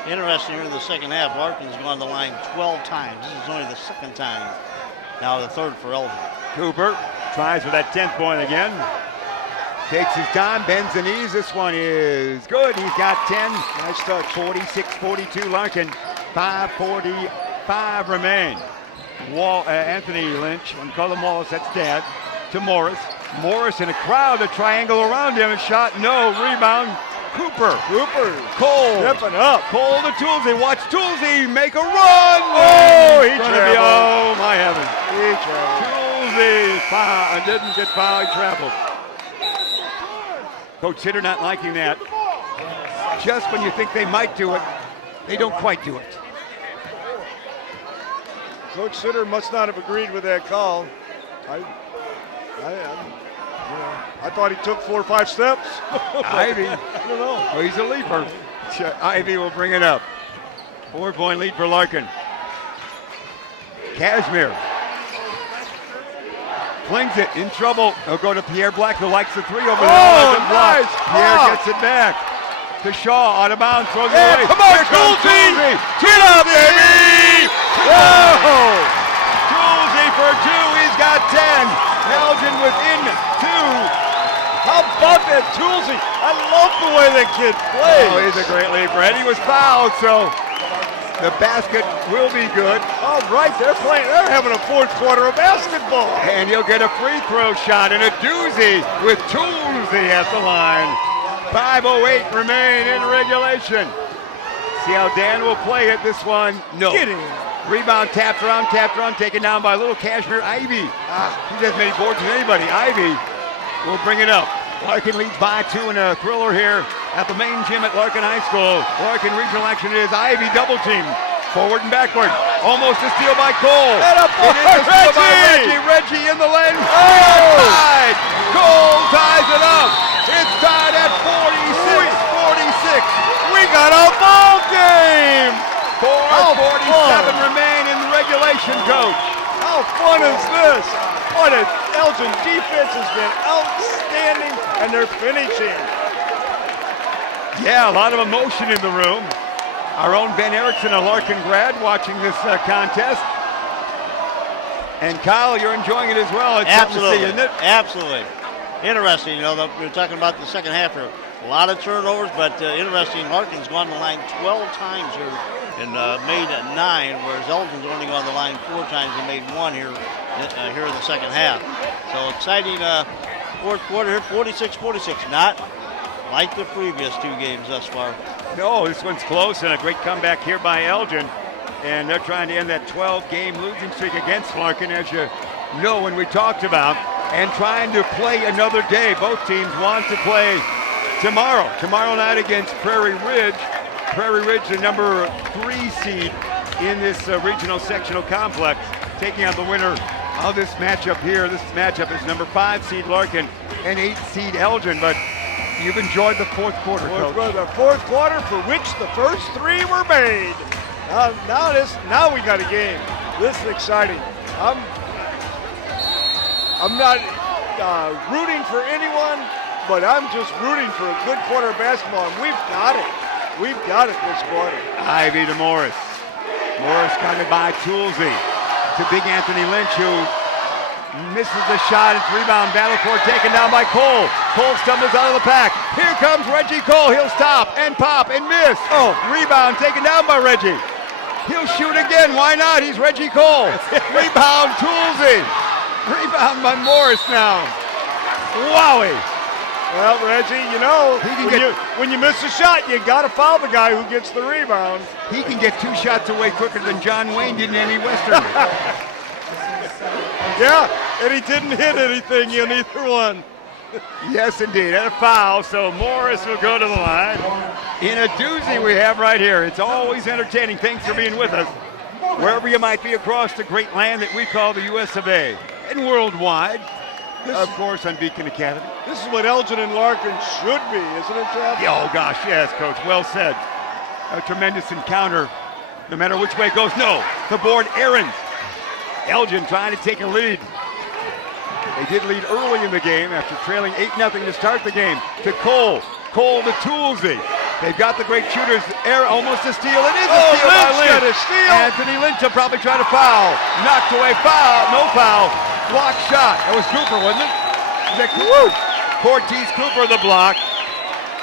Interesting here in the second half, Larkin's gone to the line 12 times. This is only the second time. Now the third for Elgin. Cooper tries for that 10th point again. Takes his time, bends the knees. This one is good. He's got 10. Nice touch. 46-42 Larkin. 5:45 remain. Anthony Lynch and Cullen Wallace, that's Dad, to Morris. Morris in a crowd, a triangle around him. A shot, no. Rebound. Cooper. Cole. Stepping up. Cole to Toolsy. Watch Toolsy make a run. Oh, he traveled. Oh, my heavens. He traveled. Toolsy didn't get fouled. He traveled. Coach Sitter not liking that. Just when you think they might do it, they don't quite do it. Coach Sitter must not have agreed with that call. I thought he took 4 or 5 steps. Ivy. I don't know. Well, he's a leaper. Ivy will bring it up. 4-point lead for Larkin. Cashmere flings it, in trouble. He'll go to Pierre Black, who likes the 3 over there. Oh, nice. Pierre gets it back. To Shaw, out of bounds, throws it away. Come on, Toolsy! Get up, baby! Whoa! Toolsy for 2, he's got 10. Elgin within 2. How about that Toolsy? I love the way that kid plays. Oh, he's a great leaper. And he was fouled, so the basket will be good. All right, they're having a fourth quarter of basketball. And he'll get a free throw shot and a doozy with Toolsy at the line. 5:08 remain in regulation. See how Dan will play it. This one, no. Get in. Rebound, tapped around, taken down by little Cashmere Ivy. He has many boards as anybody. Ivy will bring it up. Larkin leads by 2 in a thriller here at the main gym at Larkin High School. Larkin regional action is Ivy double team. Forward and backward. Almost a steal by Cole. And a It is a steal by Reggie. Reggie in the lane. Tied. Cole ties it up. It's tied at 46. We got a ball game. 4:47 remain in the regulation, Coach. How fun is this? What an Elgin defense has been outstanding, and they're finishing. Yeah, a lot of emotion in the room. Our own Ben Erickson, a Larkin grad, watching this contest. And Kyle, you're enjoying it as well. It's something to see, isn't it? Absolutely. Interesting, we were talking about the second half here. A lot of turnovers, but interesting. Larkin's gone to the line 12 times here and made 9, whereas Elgin's only gone to the line 4 times and made 1 here in the second half. So exciting fourth quarter here, 46-46. Not like the previous 2 games thus far. No, this one's close and a great comeback here by Elgin. And they're trying to end that 12-game losing streak against Larkin, as you know when we talked about, and trying to play another day. Both teams want to play tomorrow night against Prairie Ridge. Prairie Ridge, the number 3 seed in this regional sectional complex, taking on the winner of this matchup here. This matchup is number 5 seed Larkin and 8 seed Elgin. But you've enjoyed the fourth quarter, Coach. The fourth quarter for which the first 3 were made. Now we got a game. This is exciting. I'm not rooting for anyone, but I'm just rooting for a good quarter of basketball, and we've got it. We've got it this quarter. Ivy to Morris. Morris guarded by Toolsy. To big Anthony Lynch, who misses the shot. It's rebound battle for it, taken down by Cole. Cole stumbles out of the pack. Here comes Reggie Cole. He'll stop and pop and miss. Oh, rebound taken down by Reggie. He'll shoot again. Why not? He's Reggie Cole. Rebound Toolsy. Rebound by Morris now. Wowie. Well, Reggie, you know, when you miss a shot, you got to foul the guy who gets the rebound. He can get 2 shots away quicker than John Wayne did in any Western. Yeah, and he didn't hit anything in either one. Yes, indeed. And a foul, so Morris will go to the line. In a doozy we have right here. It's always entertaining. Thanks for being with us. Wherever you might be across the great land that we call the US of A. And worldwide, of course, on Beacon Academy. This is what Elgin and Larkin should be, isn't it, Jeff? Oh, gosh, yes, Coach. Well said. A tremendous encounter, no matter which way it goes. No, the board Aaron. Elgin trying to take a lead. They did lead early in the game after trailing 8-0 to start the game. To Cole. Cole to Toolsy. They've got the great shooters. Almost a steal. It is a steal by Lynch. Got a steal. Anthony Lynch will probably try to foul. Knocked away. Foul. No foul. Block shot. That was Cooper, wasn't it? Is that Cooper? Cortez Cooper the block.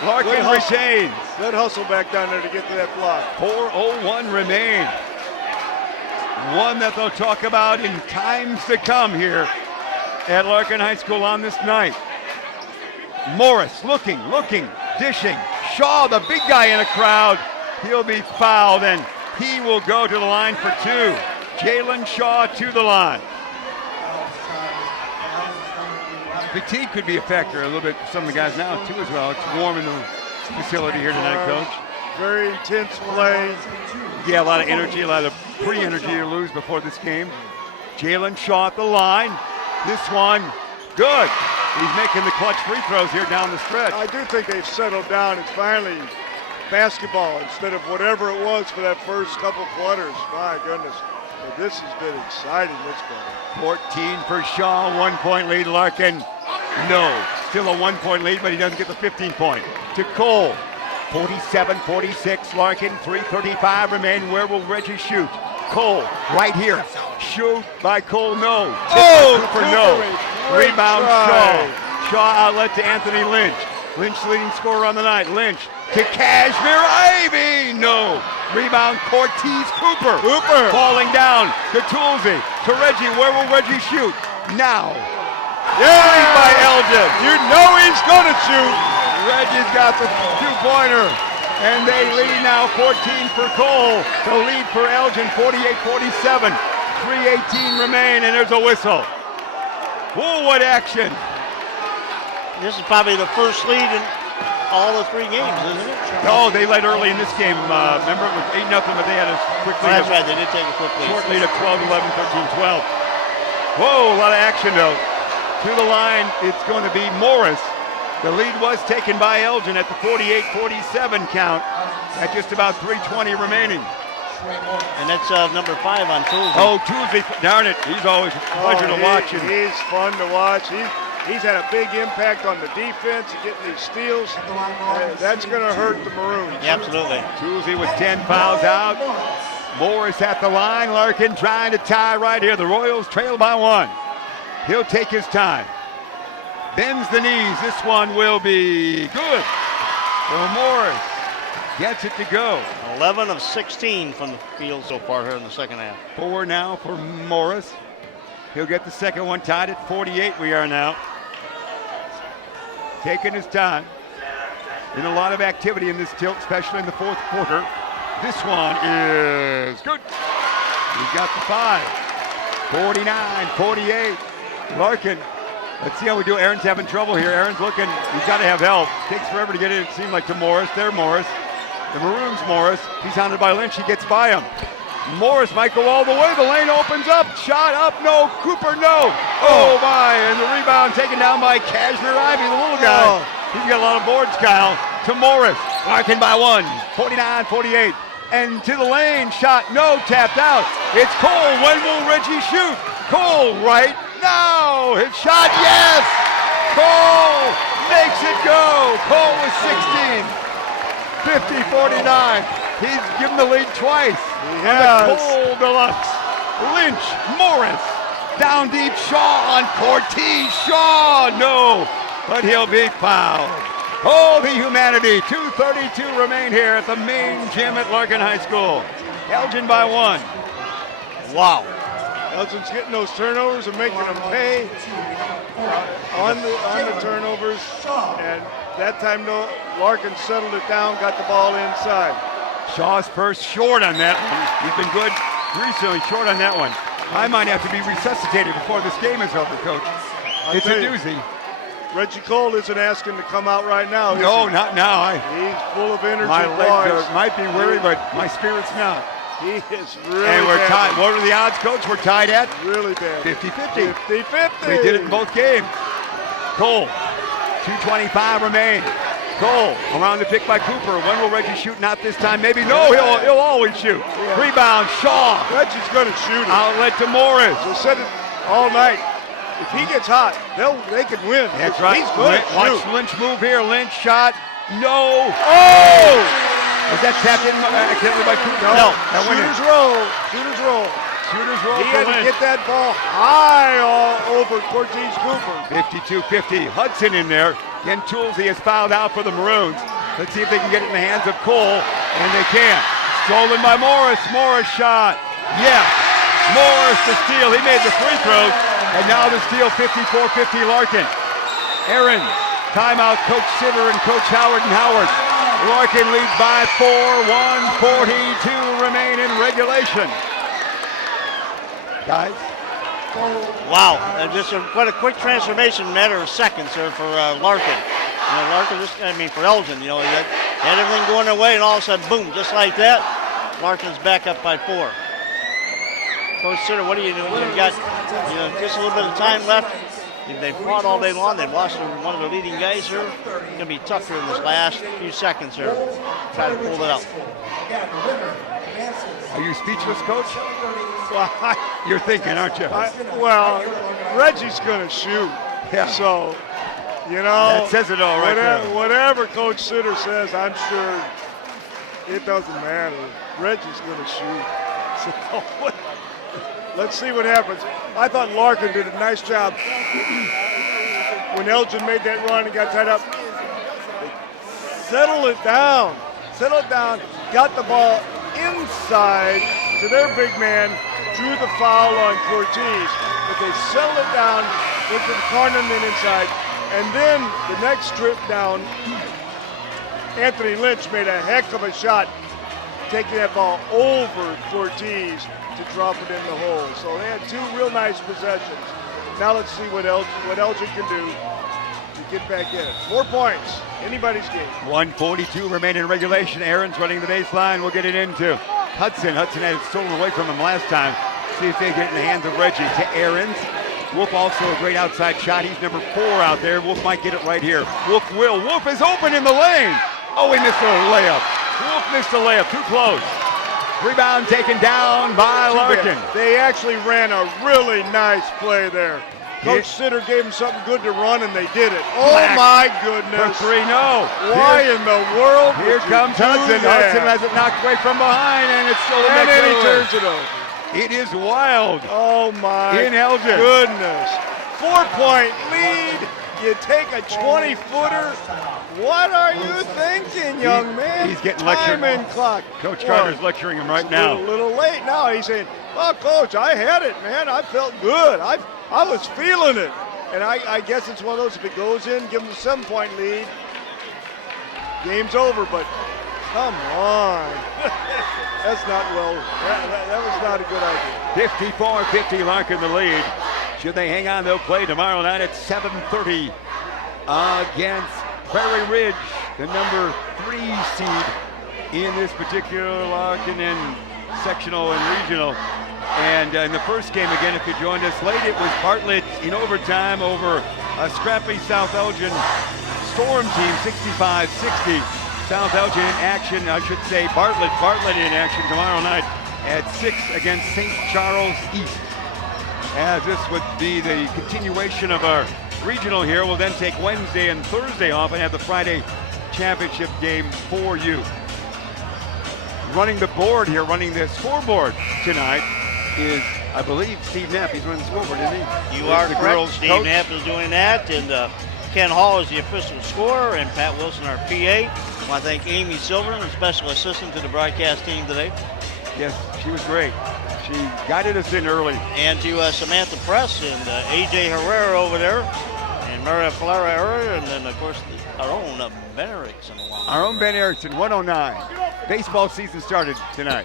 Larkin retains. Good hustle back down there to get to that block. 4:01 remain. One that they'll talk about in times to come here at Larkin High School on this night. Morris looking, dishing. Shaw, the big guy in a crowd. He'll be fouled, and he will go to the line for 2. Jalen Shaw to the line. Fatigue could be a factor a little bit for some of the guys now, too, as well. It's warm in the facility here tonight, Coach. Very intense play. Yeah, a lot of energy, a lot of pre-energy to lose before this game. Jalen Shaw at the line. This one, good. He's making the clutch free throws here down the stretch. I do think they've settled down. It's finally basketball instead of whatever it was for that first couple quarters. My goodness. But this has been exciting, this game. 14 for Shaw, 1-point lead. Larkin, no. Still a 1-point lead, but he doesn't get the 15-point. To Cole, 47-46. Larkin, 3:35 remain. Where will Reggie shoot? Cole, right here. Shoot by Cole, no. Cooper, no. Rebound, Shaw. Shaw outlet to Anthony Lynch. Lynch leading scorer on the night. Lynch to Kashmir Ivy, no. Rebound, Cortez Cooper. Falling down to Toolsy. To Reggie, where will Reggie shoot? Now. Yeah! By Elgin. You know he's going to shoot. Reggie's got the 2-pointer. And they lead now 14 for Cole. The lead for Elgin, 48-47. 3:18 remain, and there's a whistle. Whoa, what action. This is probably the first lead in all the 3 games, isn't it? No, they led early in this game. Remember, it was 8-0, but they had a quick lead. That's right, they did take a quick lead. Short lead of 12, 11, 13, 12. Whoa, a lot of action, though. To the line, it's going to be Morris. The lead was taken by Elgin at the 48-47 count at just about 3:20 remaining. And that's number 5 on Toolsy. Oh, Toolsy, darn it. He's always a pleasure to watch. He's fun to watch. He's had a big impact on the defense and getting these steals. That's going to hurt the Maroons. Yeah, absolutely. Toolsy with 10 fouls out. Morris at the line. Larkin trying to tie right here. The Royals trail by 1. He'll take his time. Bends the knees. This one will be good. So Morris gets it to go. 11 of 16 from the field so far here in the second half. 4 now for Morris. He'll get the second one tied at 48 we are now. Taking his time. Been a lot of activity in this tilt, especially in the 4th quarter. This one is good. He's got the 5. 49-48. Larkin. Let's see how we do. Aaron's having trouble here. Aaron's looking. He's got to have help. Takes forever to get it. It seemed like to Morris. There, Morris. The Maroons, Morris. He's hounded by Lynch. He gets by him. Morris might go all the way. The lane opens up. Shot up. No. Cooper, no. Oh, my. And the rebound taken down by Kashmir Ivy, the little guy. He's got a lot of boards, Kyle. To Morris. Larkin by 1. 49-48. And to the lane. Shot. No. Tapped out. It's Cole. When will Reggie shoot? Cole right. Now his shot, yes! Cole makes it go. Cole with 16. 50-49. He's given the lead twice. He has. Cole Deluxe. Lynch, Morris. Down deep, Shaw on Cortez. Shaw, no, but he'll be fouled. Oh, the humanity. 2:32 remain here at the main gym at Larkin High School. Elgin by 1. Wow. Elgin's getting those turnovers and making them pay on the turnovers. And that time, though, Larkin settled it down, got the ball inside. Shaw's first short on that one. He's been good recently, short on that one. I might have to be resuscitated before this game is over, Coach. It's a doozy. Reggie Cole isn't asking to come out right now. No, not now. He's full of energy. My legs might be weary, but my spirit's not. He is really And we're bad. tied. What are the odds, Coach? We're tied at Really bad. 50-50. 50-50. They did it in both games. Cole, 2:25 remain. Cole around the pick by Cooper. When will Reggie shoot? Not this time. Maybe no. He'll always shoot. Yeah. Rebound. Shaw. Reggie's going to shoot it. Outlet to Morris. I said it all night. If he gets hot, they can win. That's right. He's going to Watch shoot. Lynch move here. Lynch shot. No. Oh! Was that tapped in accidentally by Cooper? No. That went in. Shooters roll. Shooters roll. Shooters roll He for had to Lynch. get that ball high all over Cortez Cooper. 52-50. Hudson in there. Again, Toolsy has fouled out for the Maroons. Let's see if they can get it in the hands of Cole, and they can't. Stolen by Morris. Morris shot. Yes. Morris to steal. He made the free throws, and now the steal. 54-50 Larkin. Aaron. Timeout. Coach Sitter and Coach Howard and Howard. Larkin leads by 4. 1:42 remain in regulation. Guys. Wow, just quite a quick transformation, matter of seconds there for Larkin. Larkin, for Elgin, they had everything going their way, and all of a sudden, boom, just like that, Larkin's back up by 4. Coach Sitter, what are you doing? You've got just a little bit of time left. If they fought all day long, they've lost one of their leading guys here. It's going to be tough here in this last few seconds here. Try to pull it out. Are you speechless, Coach? Well, You're thinking, aren't you? Reggie's going to shoot. Yeah. So, That says it all right there. whatever Coach Sitter says, I'm sure it doesn't matter. Reggie's going to shoot. So, let's see what happens. I thought Larkin did a nice job when Elgin made that run and got tied up. Settle it down, got the ball inside to their big man, drew the foul on Cortez, but they settled it down, went to the corner and then inside, and then the next trip down, Anthony Lynch made a heck of a shot, taking that ball over Cortez to drop it in the hole. So they had 2 real nice possessions. Now let's see what Elgin can do to get back in it. 4 points, anybody's game. 1:42 remain in regulation. Aaron's running the baseline. We'll get it into Hudson. Hudson had it stolen away from him last time. See if they get it in the hands of Reggie. To Aaron's. Wolf also a great outside shot. He's number 4 out there. Wolf might get it right here. Wolf will. Wolf is open in the lane. Oh, he missed a layup. Wolf missed a layup. Too close. Rebound taken down by Larkin. They actually ran a really nice play there. Coach Sitter gave them something good to run, and they did it. Oh, my goodness. For 3, no. Why in the world Here would you comes do Hudson. that? Hudson has it knocked away from behind, and it's still And then he turns it over. It is wild. Oh, my In Elgin. goodness. 4-point lead. You take a 20-footer. What are you thinking, young man? He's getting lectured. Time and clock. Coach Carter's lecturing him right A now. little late now. He's saying, "Oh, Coach, I had it, man. I felt good. I was feeling it." And I guess it's one of those. If it goes in, give them a 7-point lead. Game's over. But come on, that's not well. That was not a good idea. 54-50, Larkin the lead. Should they hang on, they'll play tomorrow night at 7:30 against Prairie Ridge, the number 3 seed in this particular Larkin and sectional and regional. And in the first game, again, if you joined us late, it was Bartlett in overtime over a scrappy South Elgin Storm team, 65-60. South Elgin in action, I should say Bartlett in action tomorrow night at 6 against St. Charles East. as this would be the continuation of our regional here. We'll then take Wednesday and Thursday off and have the Friday championship game for you. Running the board here, running the scoreboard tonight is, I believe, Steve Knapp. He's running the scoreboard, isn't he? You are the correct. girls' Steve coach. Knapp is doing that, and Ken Hall is the official scorer, and Pat Wilson, our PA. I want to thank Amy Silverman, the special assistant to the broadcast team today. Yes, she was great. She guided us in early. And to Samantha Press and AJ Herrera over there, and Maria Ferreira, and then, of course, our own Ben Erickson. Our own Ben Erickson, 109. Baseball season started today.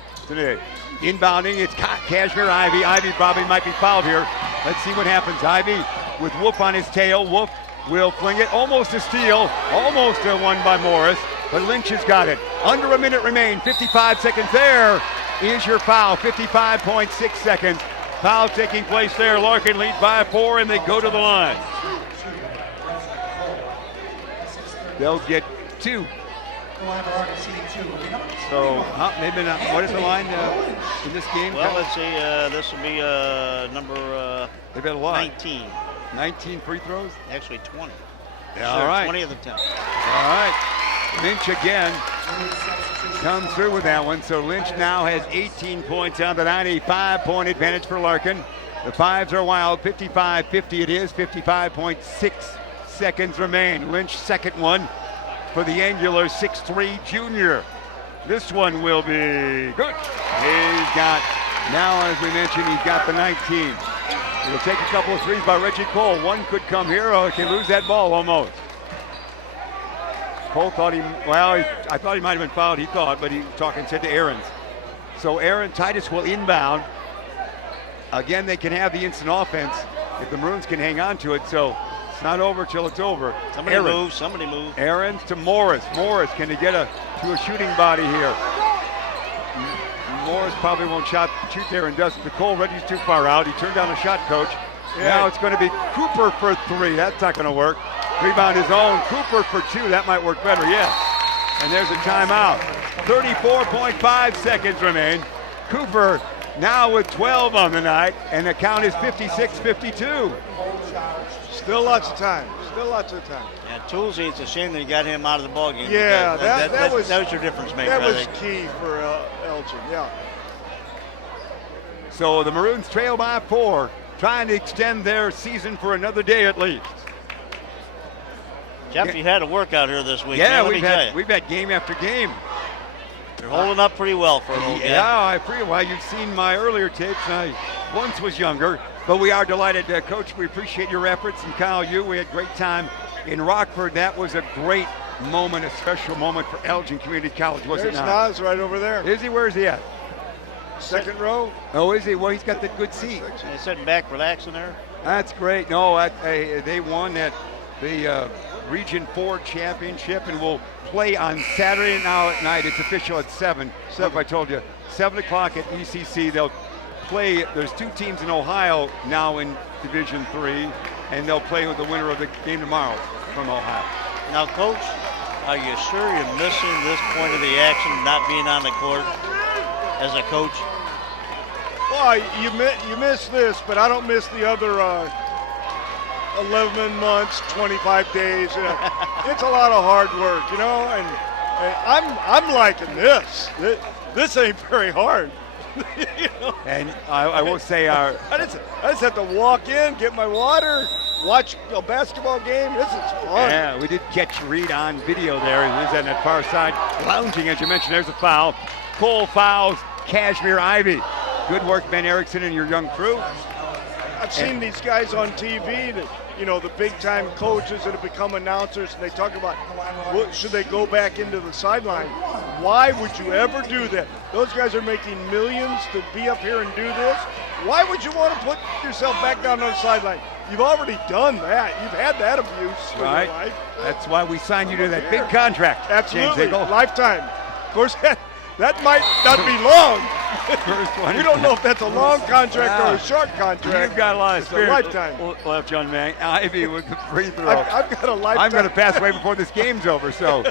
Inbounding, it's Cashmere Ivy. Ivy probably might be fouled here. Let's see what happens. Ivy with Wolf on his tail. Wolf will fling it. Almost a steal. Almost a one by Morris. But Lynch has got it. Under a minute remain. 55 seconds. There is your foul. 55.6 seconds. Foul taking place there. Larkin leads by 4, and they go to the line. They'll get 2. So maybe not. What is the line in this game? Well, let's see. This will be number They've got a lot. 19. 19 free throws? Actually 20. Yeah, Sure, all right. 20 of the 10. All right. Lynch again comes through with that one. So Lynch now has 18 points on the night, a 5-point advantage for Larkin. The fives are wild. 55-50 it is. 55.6 seconds remain. Lynch second one for the angular 6'3" junior. This one will be good. He's got, now as we mentioned, he's got the 19. He'll take a couple of threes by Reggie Cole. One could come here, or he can lose that ball almost. Cole thought I thought he might have been fouled, he thought, but he said to Aarons. So Aaron Titus will inbound. Again, they can have the instant offense if the Maroons can hang on to it, so it's not over till it's over. Somebody move. Aarons to Morris. Morris, can he get to a shooting body here? Morris probably won't shoot there and doesn't. Cole Reggie's too far out. He turned down a shot, coach. Yeah. Now it's going to be Cooper for 3. That's not going to work. Rebound his own. Cooper for 2. That might work better, yes. And there's a timeout. 34.5 seconds remain. Cooper now with 12 on the night, and the count is 56-52. Still lots of time. And Toolsy, it's a shame that he got him out of the ballgame. Yeah, that was your difference maker. That I was think. key for Elgin, yeah. So the Maroons trail by 4, trying to extend their season for another day at least. Jeff, you had a workout here this week. Yeah, man, we've had game after game. They're holding up pretty well for a little bit. Yeah, I appreciate. Well, you've seen my earlier tapes. I once was younger, but we are delighted, Coach. We appreciate your efforts, and Kyle, we had a great time in Rockford. That was a great moment, a special moment for Elgin Community College, was There's it not? Nas right over there. Is he? Where is he at? Second row. Oh, is he? Well, he's got the good seat. He's sitting back relaxing there. That's great. No, they won at the Region 4 championship, and will play on Saturday now at night. It's official at 7. If I told you, 7 o'clock at ECC. They'll play. There's 2 teams in Ohio now in Division 3, and they'll play with the winner of the game tomorrow from Ohio. Now, Coach, are you sure you're missing this point of the action, not being on the court as a coach? Well, you miss this, but I don't miss the other 11 months, 25 days. It's a lot of hard work, and I'm liking this. This ain't very hard. And I will say I just have to walk in, get my water, watch a basketball game. This is fun. Yeah, we did catch Reed on video there. He was on that far side, lounging, as you mentioned. There's a foul. Cole fouls Cashmere Ivy. Good work, Ben Erickson and your young crew. I've seen these guys on TV, the big-time coaches that have become announcers, and they talk about, should they go back into the sideline? Why would you ever do that? Those guys are making millions to be up here and do this. Why would you want to put yourself back down on the sideline? You've already done that. You've had that abuse in your life. That's why we signed you to that big contract. Absolutely, James Hinkle. lifetime. Of course, that might not be long, First one. We don't know if that's a long contract or a short contract. You've got a lot of It's a spirit lifetime. left, young man. Ivy with the free throw. I've got a lifetime. I'm going to pass away before this game's over, so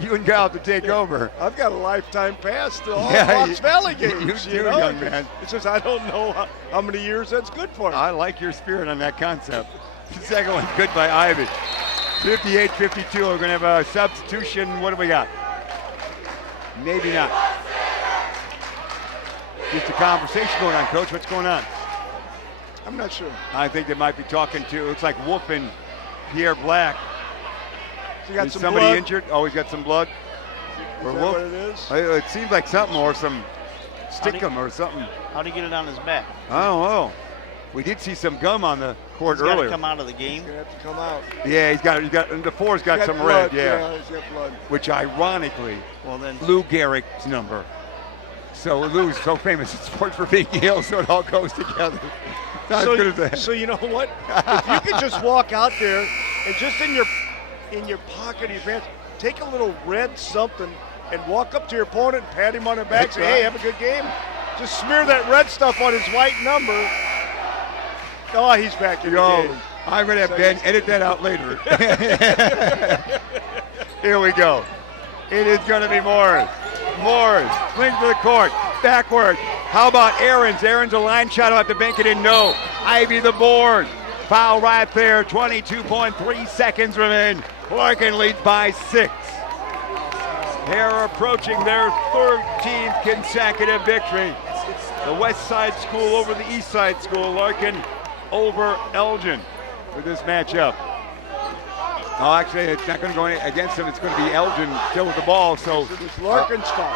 you and Kyle have to take over. I've got a lifetime pass to all Yeah, Fox Valley games. you do, young man. It's just I don't know how many years that's good for. I like your spirit on that concept. The second one good by Ivy. 58-52. We're going to have a substitution. What do we got? Maybe not. Just a conversation going on, Coach. What's going on? I'm not sure. I think they might be talking to, it looks like Wolf and Pierre Black. You got Is some somebody blood? injured? Oh, he's got some blood. Is Or that Wolf? what it is? It seems like something or some stickum or something. How'd he get it on his back? I don't know. We did see some gum on the court He's got to earlier. come out of the game. He's gonna have to come out. Yeah, he's got, and the four's got He's some blood. red, yeah. He's got blood. Which ironically, Well, then Lou Gehrig's number. So Lou's so famous in sports for being ill, so it all goes together. Not So, as good as that. so you know what? If you could just walk out there and just in your pocket of your pants, take a little red something and walk up to your opponent and pat him on the back, That's say, right. hey, have a good game. Just smear that red stuff on his white number. Oh, he's back in the game. I'm going to have Ben edit that out later. Here we go. It is going to be Morris. Morris, swings to the court, backward. How about Aarons? Aarons a line shot, I'll have to bank it in, no. Ivy the board. Foul right there, 22.3 seconds remain. Larkin leads by 6. They're approaching their 13th consecutive victory. The West Side School over the East Side School. Larkin over Elgin for this matchup. Oh, actually, it's not going to go against them. It's going to be Elgin still with the ball. So It's Larkin's fault.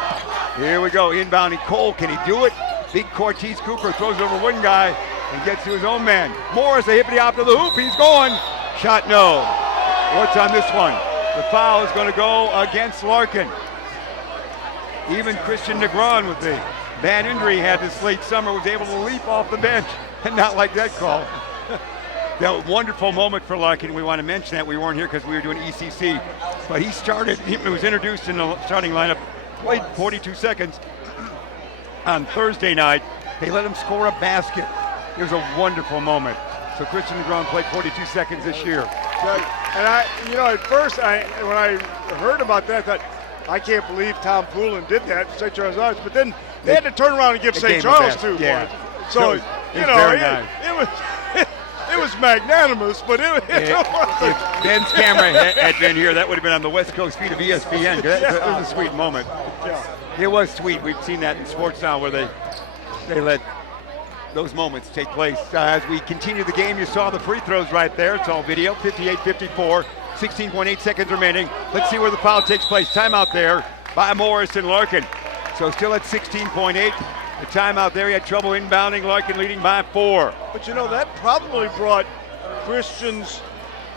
here we go. Inbounding Cole. Can he do it? Big Cortez Cooper throws over one guy and gets to his own man. Morris, a hippity hop to the hoop. He's going. Shot no. What's on this one? The foul is going to go against Larkin. Even Christian Negron with the bad injury he had this late summer was able to leap off the bench and not like that call. That wonderful moment for Larkin. We want to mention that we weren't here because we were doing ECC, but he was introduced in the starting lineup, played 42 seconds on Thursday night. They let him score a basket. It was a wonderful moment. So Christian Negron played 42 seconds this year. And at first, when I heard about that, I thought, I can't believe Tom Poulin did that to St. Charles Arts. But then they had to turn around and give They St. gave him Charles a two pass, points. yeah. So, It was very nice. it was magnanimous, but it If wasn't. Ben's camera had been here, that would have been on the West Coast feed of ESPN. That was a sweet moment. Yeah. It was sweet. We've seen that in sports now where they let those moments take place. As we continue the game, you saw the free throws right there. It's all video. 58-54, 16.8 seconds remaining. Let's see where the foul takes place. Timeout there by Morris and Larkin. So still at 16.8. The timeout there, he had trouble inbounding. Larkin leading by 4. But that probably brought Christian's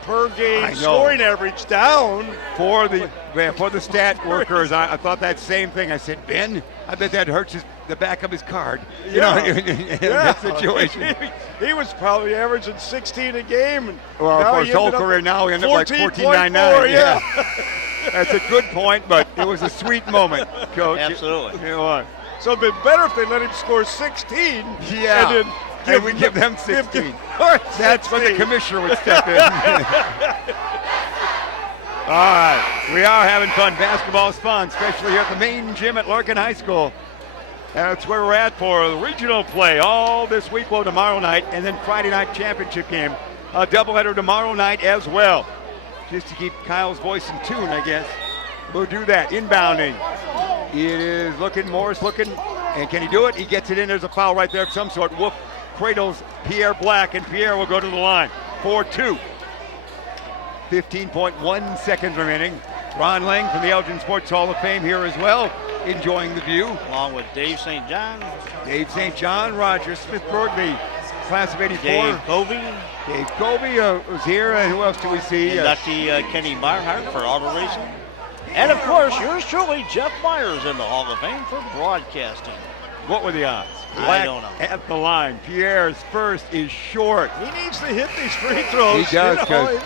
per I game know. scoring average down. For the stat workers, I thought that same thing. I said, Ben, I bet that hurts the back of his card. You know, in that situation. He was probably averaging 16 a game. And Well, now for he his whole ended up career now, he ended up like 14.4, 14.99. yeah. That's a good point, but it was a sweet moment, Coach. Absolutely. It was. So it'd been better if they let him score 16. Yeah. And then we give them 16. Or That's when the 16. commissioner would step in. All right, we are having fun. Basketball is fun, especially here at the main gym at Larkin High School. That's where we're at for the regional play all this week, well, tomorrow night, and then Friday night championship game. A doubleheader tomorrow night as well. Just to keep Kyle's voice in tune, I guess. We'll do that. Inbounding. It is Morris looking, and can he do it? He gets it in. There's a foul right there of some sort. Wolf cradles Pierre Black, and Pierre will go to the line. 4-2. 15.1 seconds remaining. Ron Lang from the Elgin Sports Hall of Fame here as well, enjoying the view. Along with Dave St. John, Dave St. John, Roger Smithburg, the class of 84. Dave Covey, Dave Colby was here, and who else do we see? inductee Kenny Barnhart for auto racing. And of course, yours truly, Jeff Myers in the Hall of Fame for broadcasting. What were the odds? I Black don't know. at the line. Pierre's first is short. He needs to hit these free throws. He does, you know.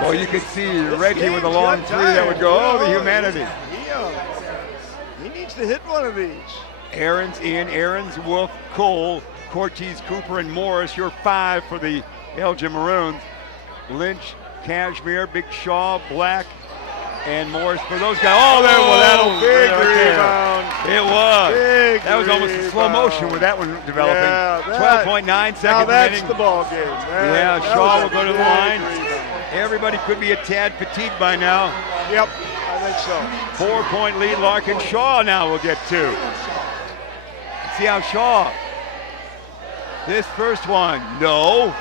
well, you could see Reggie Game's with a long got three that would go, time, oh, the you know. humanity. He needs to hit one of these. Aaron's in. Aaron's, Wolf, Cole, Cortez, Cooper, and Morris. Your 5 for the Elgin Maroons. Lynch, Cashmere, Big Shaw, Black, and Morris for those guys. Oh, there, well, that'll big right rebound. There. It was. Big that was almost in slow motion with that one developing. Yeah, 12.9 seconds Now that's remaining. the ball game. Yeah, That Shaw was will a go to the big line. rebound. Everybody could be a tad fatigued by now. Yep, I think so. 4-point lead. Larkin. Shaw now will get 2. See how Shaw. This first one, no.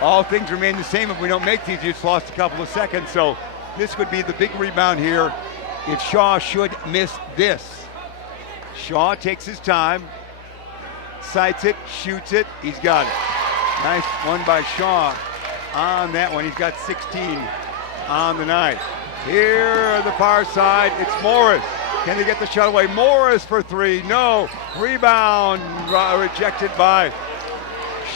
All things remain the same if we don't make these. Just lost a couple of seconds, so this would be the big rebound here if Shaw should miss this. Shaw takes his time, sights it, shoots it. He's got it. Nice one by Shaw on that one. He's got 16 on the night. Here on the far side, it's Morris. Can they get the shot away? Morris for 3. No. Rebound rejected by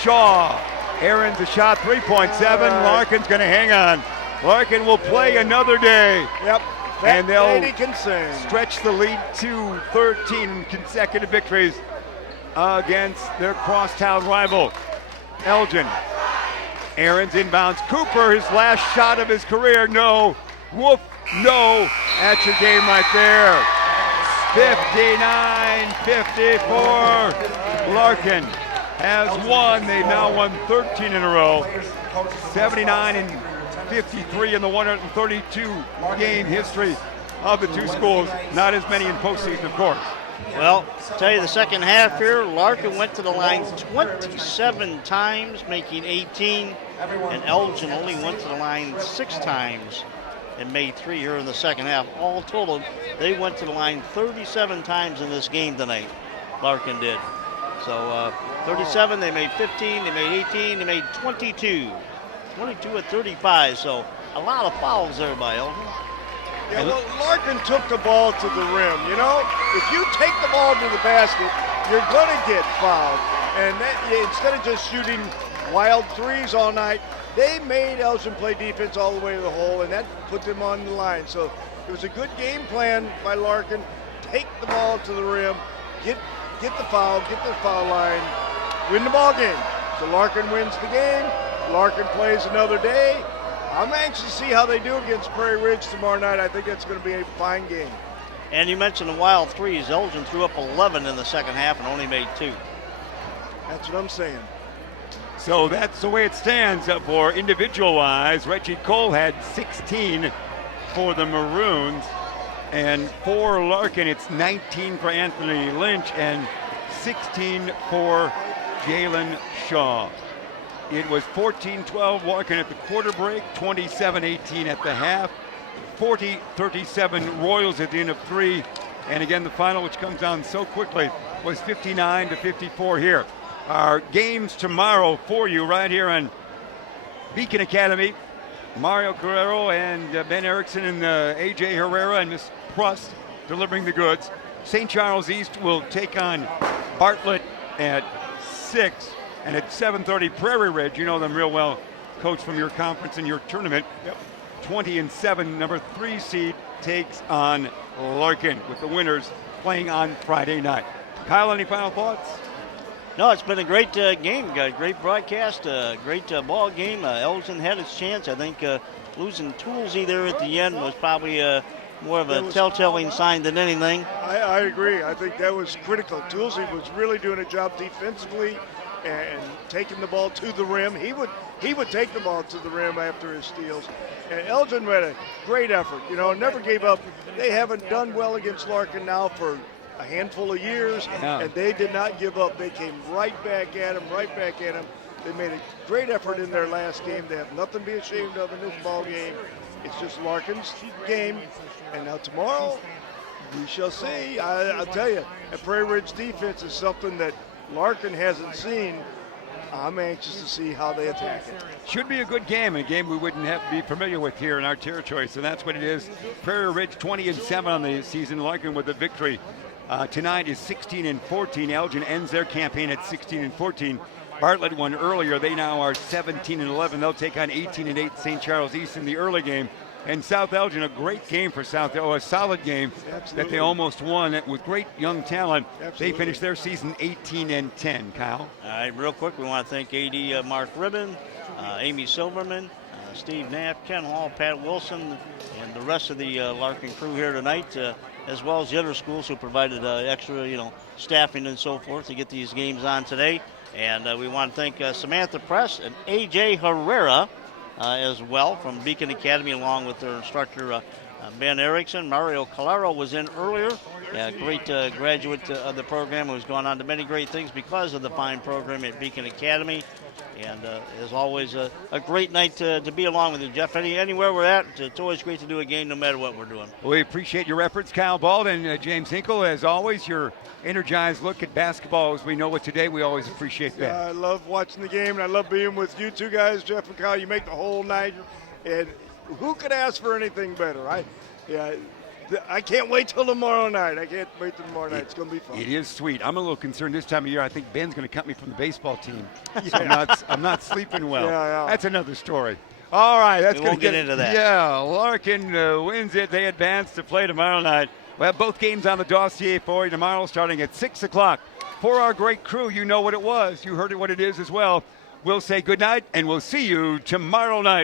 Shaw. Aaron's a shot, 3.7. Larkin's going to hang on. Larkin will play another day. Yep. And they'll can stretch the lead to 13 consecutive victories against their crosstown rival, Elgin. Aaron's inbounds. Cooper, his last shot of his career. No. Woof. No. That's your game right there. 59-54. Larkin has won. They've now won 13 in a row. 79-53 in the 132 game history of the two schools. Not as many in postseason, of course. Well, I'll tell you, the second half here, Larkin went to the line 27 times, making 18, and Elgin only went to the line 6 times and made 3 here in the second half. All total, they went to the line 37 times in this game tonight, Larkin did. So 37, they made 15, they made 18, they made 22. 22 at 35, so a lot of fouls there by Elgin. Yeah, well, Larkin took the ball to the rim. You know, if you take the ball to the basket, you're going to get fouled. And that, instead of just shooting wild threes all night, they made Elgin play defense all the way to the hole, and that put them on the line. So it was a good game plan by Larkin. Take the ball to the rim, get the foul, get the foul line, win the ball game. So Larkin wins the game. Larkin plays another day. I'm anxious to see how they do against Prairie Ridge tomorrow night. I think it's going to be a fine game. And you mentioned the wild threes. Elgin threw up 11 in the second half and only made 2. That's what I'm saying. So that's the way it stands for individual-wise. Reggie Cole had 16 for the Maroons, and for Larkin, it's 19 for Anthony Lynch and 16 for Jalen Shaw. It was 14-12 Larkin at the quarter break, 27-18 at the half, 40-37 Royals at the end of 3. And again, the final, which comes down so quickly, was 59-54 here. Our games tomorrow for you right here on Beacon Academy. Mario Carrero and Ben Erickson and A.J. Herrera and Miss Prust delivering the goods. St. Charles East will take on Bartlett at 6. And at 7:30, Prairie Ridge, you know them real well, coach, from your conference and your tournament. Yep. 20-7, number 3 seed takes on Larkin, with the winners playing on Friday night. Kyle, any final thoughts? No, it's been a great game. Got a great broadcast, great ball game. Elgin had its chance. I think losing Toolsy there at the end was probably more of a telltale sign than anything. I agree. I think that was critical. Toolsy was really doing a job defensively and taking the ball to the rim. He would take the ball to the rim after his steals. And Elgin had a great effort. You know, never gave up. They haven't done well against Larkin now for a handful of years, and they did not give up. They came right back at him. They made a great effort in their last game. They have nothing to be ashamed of in this ball game. It's just Larkin's game. And now tomorrow, we shall see. I'll tell you, a Prairie Ridge defense is something that Larkin hasn't seen. I'm anxious to see how they attack it. Should be a good game, a game we wouldn't have to be familiar with here in our territory, so that's what it is. Prairie Ridge 20-7 on the season. Larkin with a victory. Tonight is 16-14. Elgin ends their campaign at 16-14. Bartlett won earlier. They now are 17-11. They'll take on 18-8 St. Charles East in the early game. And South Elgin, a great game for South Elgin, a solid game that Absolutely. they almost won with great young talent. Absolutely. They finished their season 18-10, Kyle. All right, real quick, we want to thank AD Mark Ribbon, Amy Silverman, Steve Knapp, Ken Hall, Pat Wilson, and the rest of the Larkin crew here tonight, as well as the other schools who provided extra, staffing and so forth to get these games on today. And we want to thank Samantha Press and AJ Herrera as well from Beacon Academy, along with their instructor Ben Erickson. Mario Calero was in earlier, great graduate of the program who's gone on to many great things because of the fine program at Beacon Academy. And as always, a great night to be along with you, Jeff. Anywhere we're at, it's always great to do a game no matter what we're doing. We appreciate your efforts, Kyle Bald and James Hinkle. As always, your energized look at basketball as we know it today. We always appreciate that. I love watching the game, and I love being with you two guys, Jeff and Kyle. You make the whole night, and who could ask for anything better? I can't wait till tomorrow night. I can't wait till tomorrow night. It's going to be fun. It is sweet. I'm a little concerned this time of year. I think Ben's going to cut me from the baseball team. So I'm not sleeping well. Yeah. That's another story. All right, that's We going won't to get into that. Yeah, Larkin wins it. They advance to play tomorrow night. We'll have both games on the dossier for you tomorrow, starting at 6 o'clock. For our great crew, you know what it was. You heard it, what it is as well. We'll say good night, and we'll see you tomorrow night.